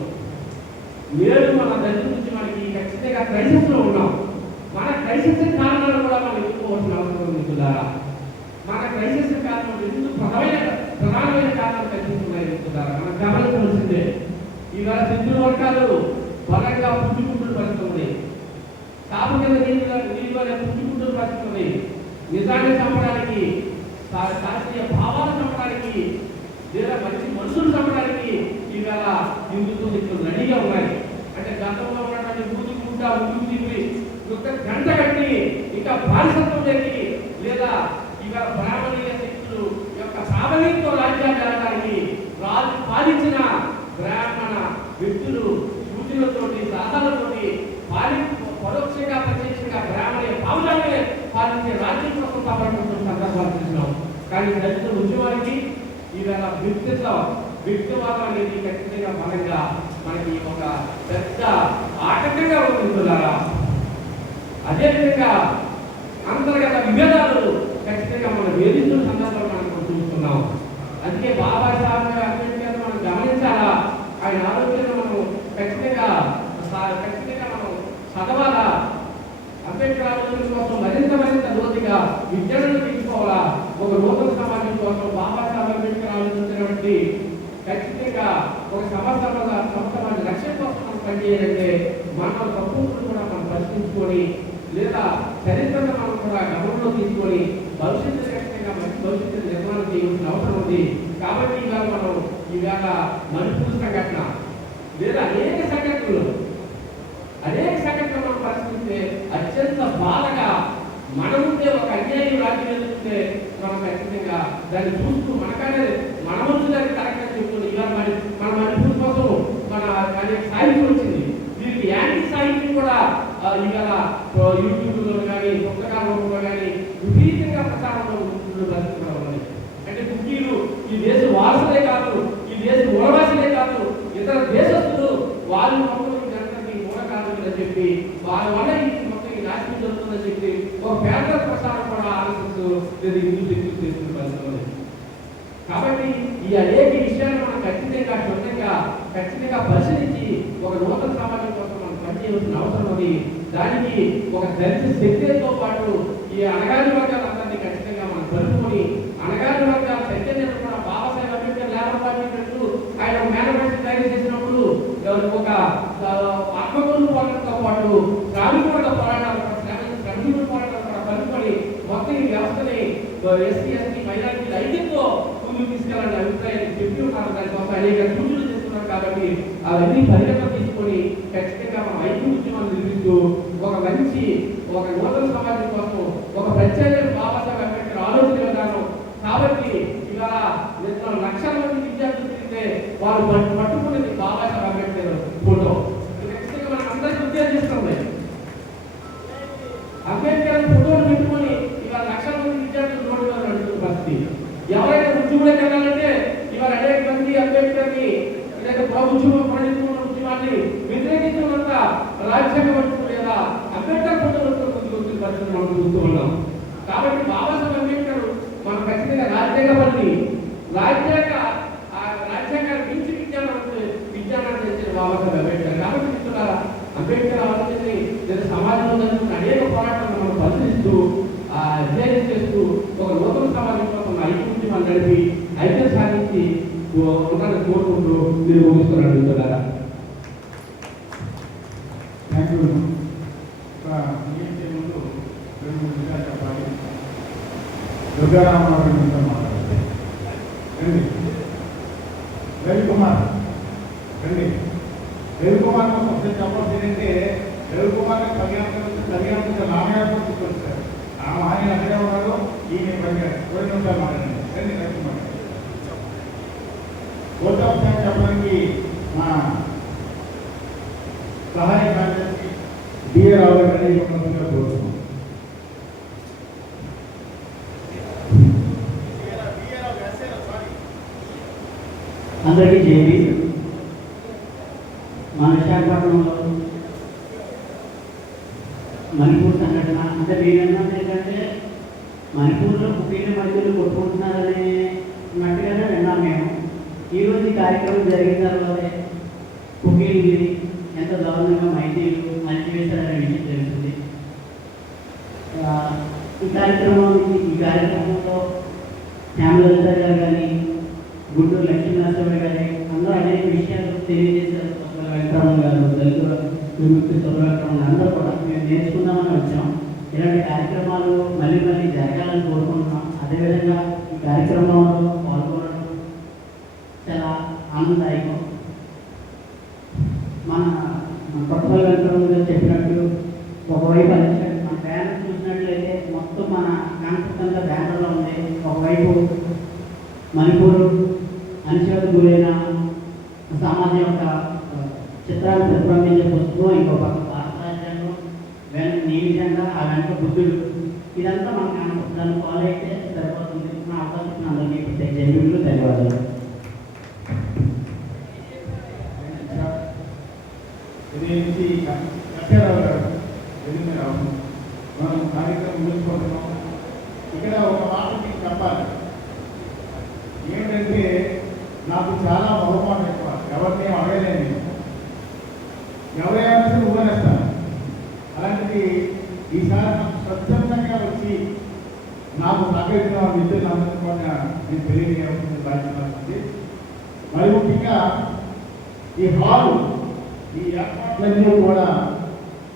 నేడు మన దళిత ఉద్యమానికి ఖచ్చితంగా క్రైసిస్ లో ఉన్నాం. మన క్రైసిస్ కారణాలు కూడా మనం ఎదుర్కోవాల్సిన అవసరం ఉంది. మిత్రులారా, మన క్రైసిస్ కారణాలు ఎందుకు ప్రధానమైన కారణాలు కనిపిస్తున్నాయి మిత్రులారా, మనం గమనించవలసిందే. ఇవాళ శత్రు వర్గాలు బలంగా పుంజుకుంటున్న పరిస్థితి ఉంది. కాపు కింద నీళ్ళ పుంజుకుంటున్న పరిస్థితి ఉంది. నిజాన్ని చంపడానికి, శాస్త్రీయ భావాలు చంపడానికి, లేదా మంచి మనుషులు చంపడానికి ఇవాళ హిందుత్వ శక్తులు రెడీగా ఉన్నాయి. అంటే గతంలో ఉన్నటువంటి ఊరికి గుడ్డ ఉడుకు తిప్పి గంట కట్టి ఇంకా బానిసత్వం జరిగి, లేదా ఇవాళ బ్రాహ్మణీయ శక్తులు యొక్క ప్రాబల్యంతో రాజ్యాన్ని వెళ్ళడానికి పాలించిన బ్రాహ్మణ వ్యక్తులు సూచనలతోటి సాధనతోటి కానీ దళిత ఉద్యమానికి ఈవేళ వ్యక్తిత్వం అనేది ఖచ్చితంగా బలంగా మనకి ఒక పెద్ద ఆటంకంగా ఉంటుందారా. అదేవిధంగా అంతర్గత విభేదాలు ఖచ్చితంగా మనం వేధిస్తున్న సందర్భంలో మనం చూస్తున్నాం. అందుకే బాబాసాహెబ్ అంబేద్కర్ మనం గమనించాలా, ఆయన ఆలోచనలు మనం ఖచ్చితంగా మనం చదవాలా. అంబేద్కర్ ఆలోచన కోసం మరింత లోతుగా విద్యను తీసుకోవాలా. ఒక నూతన సమాజం కోసం బాబాసాహెబ్ అంబేద్కర్ ఆలోచించినటువంటి ఖచ్చితంగా ఒక సమాజ లక్ష్యం కోసం మనం పనిచేయాలంటే మన తప్పులను కూడా మనం పరిశీలించుకొని లేదా చరిత్రను మనం కూడా గమనంలో తీసుకొని భవిష్యత్తు ఖచ్చితంగా మంచి భవిష్యత్తు నిర్మాణం చేయవలసిన అవసరం ఉంది. కాబట్టి ఇవాళ మనం ఇవాళ మనుషుల సంఘటన లేదా అనేక సంఘటనలు మనం పరిశీలిస్తే అత్యంత బాధగా మన ముందే ఒక అన్యాయం రాజ్యం ఎదుర్కొంటే మనం ఖచ్చితంగా దాన్ని చూస్తూ మన ముందు దాన్ని కరెక్ట్గా చెప్తుంది. ఇవాళ మన మనుషుల కోసం మన అనేక సాహిత్యం వచ్చింది. దీనికి యాంటీ సాహిత్యం కూడా ఇవాళ యూట్యూబ్లో కానీ పుస్తకాలలో కానీ విపరీతంగా ప్రచారంలో ఉంది. అంటే కుకీలు ఈ దేశ వారసులే కాదు, ఈ దేశ మూలవాసులే కాదు, ఇతర దేశస్తులు వాళ్ళు మొత్తం జనతకి మూలకాలని చెప్పి వాళ్ళ వల్ల ఈ మొత్తం ఈ నాశనం జరుగుతుందని చెప్పి ఒక పేద ప్రచారం కూడా ఆలోచిస్తూ చేస్తున్న పరిస్థితులు. కాబట్టి ఈ అనేక విషయాలు మనం ఖచ్చితంగా పరిశీలించి ఒక నూతన సమాజం కోసం మనం పనిచేయవలసిన అవసరం ఉంది. దానికి ఒక దళిత శక్తితో పాటు ఈ అణగారిన వర్గాలందరినీ ఖచ్చితంగా మనం కలుపుకొని అణగారిన వర్గాల చైతన్యం కూడా బాబాసాహెబ్ అంబేద్కర్ లేబర్ పార్టీ ఆయన మేనిఫెస్టో తయారు చేసినప్పుడు ఒక ఆత్మగౌరవ పోరాటంతో పాటు శ్రామిక వర్గ పోరాటాలు శ్రమికుల పోరాటాలు కూడా కలుపుకొని మొత్తం ఈ వ్యవస్థని ఎస్సీ మైనారిటీల ఐక్యంతో ముందుకు తీసుకెళ్ళాలని అభిప్రాయాన్ని చెప్పి ఉన్నారు. దానికోసం అనేక సూచనలు చేస్తున్నారు. కాబట్టి అవన్నీ పరిగణన తీసుకొని ఖచ్చితంగా మనం ఐక్య ఉద్యమాన్ని నిర్మిస్తూ ఒక నూతన సమాజం కోసం ఒక ప్రత్యేక బాబాసాహెబ్ అంబేద్కర్ ఆలోచన విధానం. కాబట్టి ఇవాళ లక్షల మంది విద్యార్థులు తిరిగితే వాళ్ళు పట్టుకున్నది బాబాసాహెబ్ అంబేద్కర్ ఫోటో. ఖచ్చితంగా మనం అందరికీ ఉద్యోగం చేస్తుంది. అంబేద్కర్ ఫోటోలు పెట్టుకొని ఇవాళ లక్షల మంది విద్యార్థులు రోడ్డు నడుస్తున్న పరిస్థితి. ఎవరైనా ఉద్యమంలోకి వెళ్ళాలంటే ఇవాళ అనేక మంది అంబేద్కర్ని ఉద్యమాన్ని వ్యతిరేకించినంత రాజ్యాంగ పట్టుకు లేదా అంబేద్కర్ ఫోటోలు పరిస్థితి మనం చూస్తూ ఉన్నాం. కాబట్టి బాబాసాహెబ్ అంబేద్కర్ మనం ఖచ్చితంగా రాజ్యాంగాన్ని మించి విజ్ఞానాన్ని తెచ్చిన బాబాసాహెబ్ అంబేద్కర్. కాబట్టి అంబేద్కర్ ఆలోచనని లేదా సమాజంలో జరుగుతున్న అనేక పోరాటాలను మనం పరిశీలిస్తూ అధ్యయనం చేస్తూ ఒక నూతన సమాజం కోసం ఐక్య ఉద్యమాలు నడిపి ఐక్యం సాధించి ఉండాలని కోరుకుంటూ మీరు ముగిస్తున్నాను మిత్రులారా. Thank you. ముందు 2 నిమిషాలు చెప్పాలి. దుర్గారామరావు గారితో మాట్లాడాలి. రండి రవికుమార్ రండి. రవికుమార్ కోసం ఒకసారి చెప్పాల్సి ఏంటంటే రవికుమార్ కళ్యాణ రామయాత్ర తీసుకొచ్చారు. ఆ ఆయన అక్కడే ఉన్నారు. ఈయన 2 నిమిషాలు మాట్లాడండి. రండి రవికుమార్. గోతాంశాన్ని చెప్పడానికి మా సహాయ కార్యదర్శి డిఏ రావు గారిని కోరుతున్నాం. అందరికీ జేబీ. మా విశాఖపట్నంలో మణిపూర్ సంఘటన అంటే మేమన్నది ఏంటంటే మణిపూర్లో కుటీల మధ్యలో కొట్టుకుంటున్నారని అన్నట్టుగానే విన్నాం మేము. ఈరోజు ఈ కార్యక్రమం జరిగిన తర్వాతే కుకీలు ఎంత దారుణంగా మైతీలు అణచివేశారనే విషయం తెలుస్తుంది. ఈ కార్యక్రమంలో శ్యామలలిత గారు కానీ గుంటూరు లక్ష్మీనరసింహ గారి అందరూ అనేక విషయాలు తెలియజేశారు. వెంకటరమణ గారు, దళిత విముక్తి వెంకటరమణ అందరూ కూడా మేము నేర్చుకుందామని వచ్చాం. ఇలాంటి కార్యక్రమాలు మళ్ళీ జరగాలని కోరుకుంటున్నాం. అదేవిధంగా ఈ కార్యక్రమంలో పాల్గొనడం చాలా ఆనందదాయకం. మన కొత్తపల్లి వెంకటరమణ గారు చెప్పినట్టు ఒకవైపు మన బ్యానర్ చూసినట్లయితే మొత్తం మన కాన్సెప్ట్ అంతా బ్యానర్లో ఉంది. ఒకవైపు మణిపూర్ అణచివేత గురైన సమాజం యొక్క చిత్రాలు ప్రతిబింబించే పుస్తకం, ఇంకో పక్క భారత రాజ్యాంగం, నీలి జెండా, ఆ వెంట బుద్ధుడు, ఇదంతా మన కాన్సెప్ట్. దాన్ని ఫాలో అయితే సరిపోతుంది. నా అవకాశం ఇచ్చిన అందరికీ ప్రత్యేక ధన్యవాదాలు. ఇది కట్టారావు గారు వెళ్ళినారు. మనం కార్యక్రమం ముగిసిపోతున్నాం. ఇక్కడ ఒక మాట మీకు చెప్పాలి. ఏంటంటే నాకు చాలా బహుమానం ఎక్కువ, ఎవరిని అడగలేను, ఎవరైనా ఊరేస్తాను. అలాంటిది ఈసారి నాకు స్వచ్ఛందంగా వచ్చి నాకు సహకరించిన మిత్రులందరికీ కూడా నేను తెలియజేయాల్సిన బాధ్యత ఉంది. మరి ముఖ్యంగా ఈ హాలు, ఈ ఏర్పాట్లన్నీ కూడా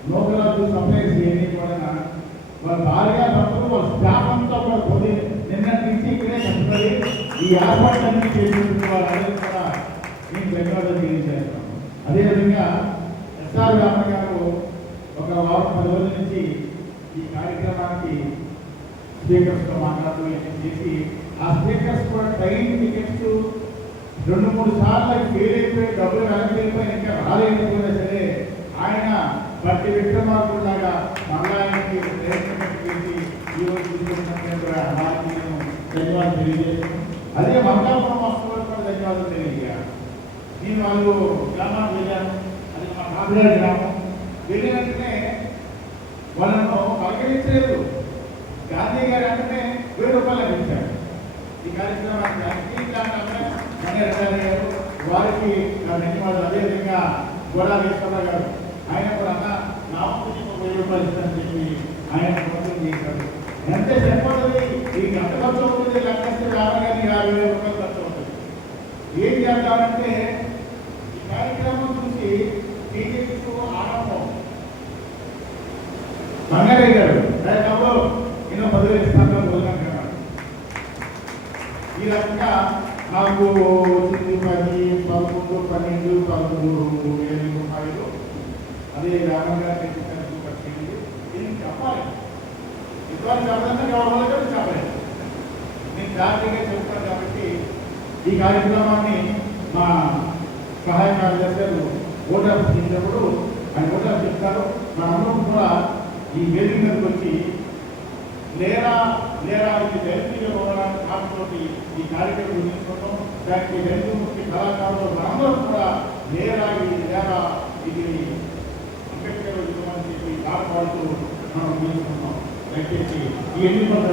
నోకరాజు సప్లైస్ ఇవన్నీ కూడా వాళ్ళ భార్య భర్తలు వాళ్ళ స్టాఫంతో కూడా పోతే నిన్నటి నుంచి ఇక్కడే కష్టపడి ఈ ఏర్పాట్లన్నీ చేసినటువంటి వాళ్ళందరూ కూడా నేను ధన్యవాదాలు తెలియజేస్తాను. అదేవిధంగా ఎస్ఆర్ రామ గారు ఒక వారం 10 రోజుల నుంచి ఈ కార్యక్రమానికి స్పీకర్స్తో మాట్లాడుతూ చేసి ఆ స్పీకర్స్ కూడా ట్రైన్ టికెట్స్ 2-3 సార్లు ఫెయిల్ అయిపోయి డబ్బులు వెనక్కి వెళ్ళిపోయి ఇంకా రాలేకపోయినా సరే ఆయన బట్టి విక్రమార్కులాగా మళ్ళా ఆయనకి ప్రయత్నం చేసి ఈరోజు తీసుకుంటున్నట్టు వారికి నేను ధన్యవాదాలు తెలియజేస్తాను. అదే మంగాపురం వస్తువులకు కూడా ధన్యవాదాలు తెలియజేయాలి. నేను వాళ్ళు గ్రామానికి వెళ్ళాను, అది మా కాకినాడ గ్రామం. వెళ్ళినట్టునే వాళ్ళను పలకరించలేదు. గాంధీ గారు అంటే 1000 రూపాయలు ఇచ్చారు ఈ కార్యక్రమానికి. గారు వారికి ధన్యవాదాలు. అదేవిధంగా గోడా వేశ్వర గారు, ఆయన కూడా నా 1000 రూపాయలు ఇస్తారని చెప్పి ఆయన ప్రయత్నం చేశారు. ఎంత సరిపడుతుంది, ఈ గంట ఖర్చు అవుతుంది, లెక్కేస్తే 50,000 రూపాయలు ఖర్చు అవుతుంది. ఏం చేద్దామంటే ఈ కార్యక్రమం చూసి టీచర్స్ ఆరంభం బంగారయ్య గారు తమ్ముడు ఎన్నో 10,000 ఇస్తాను భోజనం కదా. ఈ రకంగా నాకు వచ్చింది 10, 11, 12, 13,000 రూపాయలు. అదే రామంగా పట్టింది. దీనికి చెప్పాలి, ఇటువంటి చెప్పాలంటే గవర్నమెంట్ కూడా చెప్పలేదు. నేను జాగ్రత్తగా చెప్తాను కాబట్టి ఈ కార్యక్రమాన్ని మా సహాయ కార్యదర్శులు ఓటాఫ్ చేసినప్పుడు ఆయన ఓటాఫ్ చెప్తారు. మనందరం కూడా ఈ వేదిక మీదకి వచ్చి లేరా ఇది దళితుల భావనతోటి ఈ కార్యక్రమం తీసుకుంటాం. దానికి దళిత ముఖ్య కళాకారులు మనందరం కూడా లేరా ఇది అంబేద్కర్ అని చెప్పి కాపాడుతూ మనం తీసుకుంటాం. దయచేసి ఈ ఎన్నికల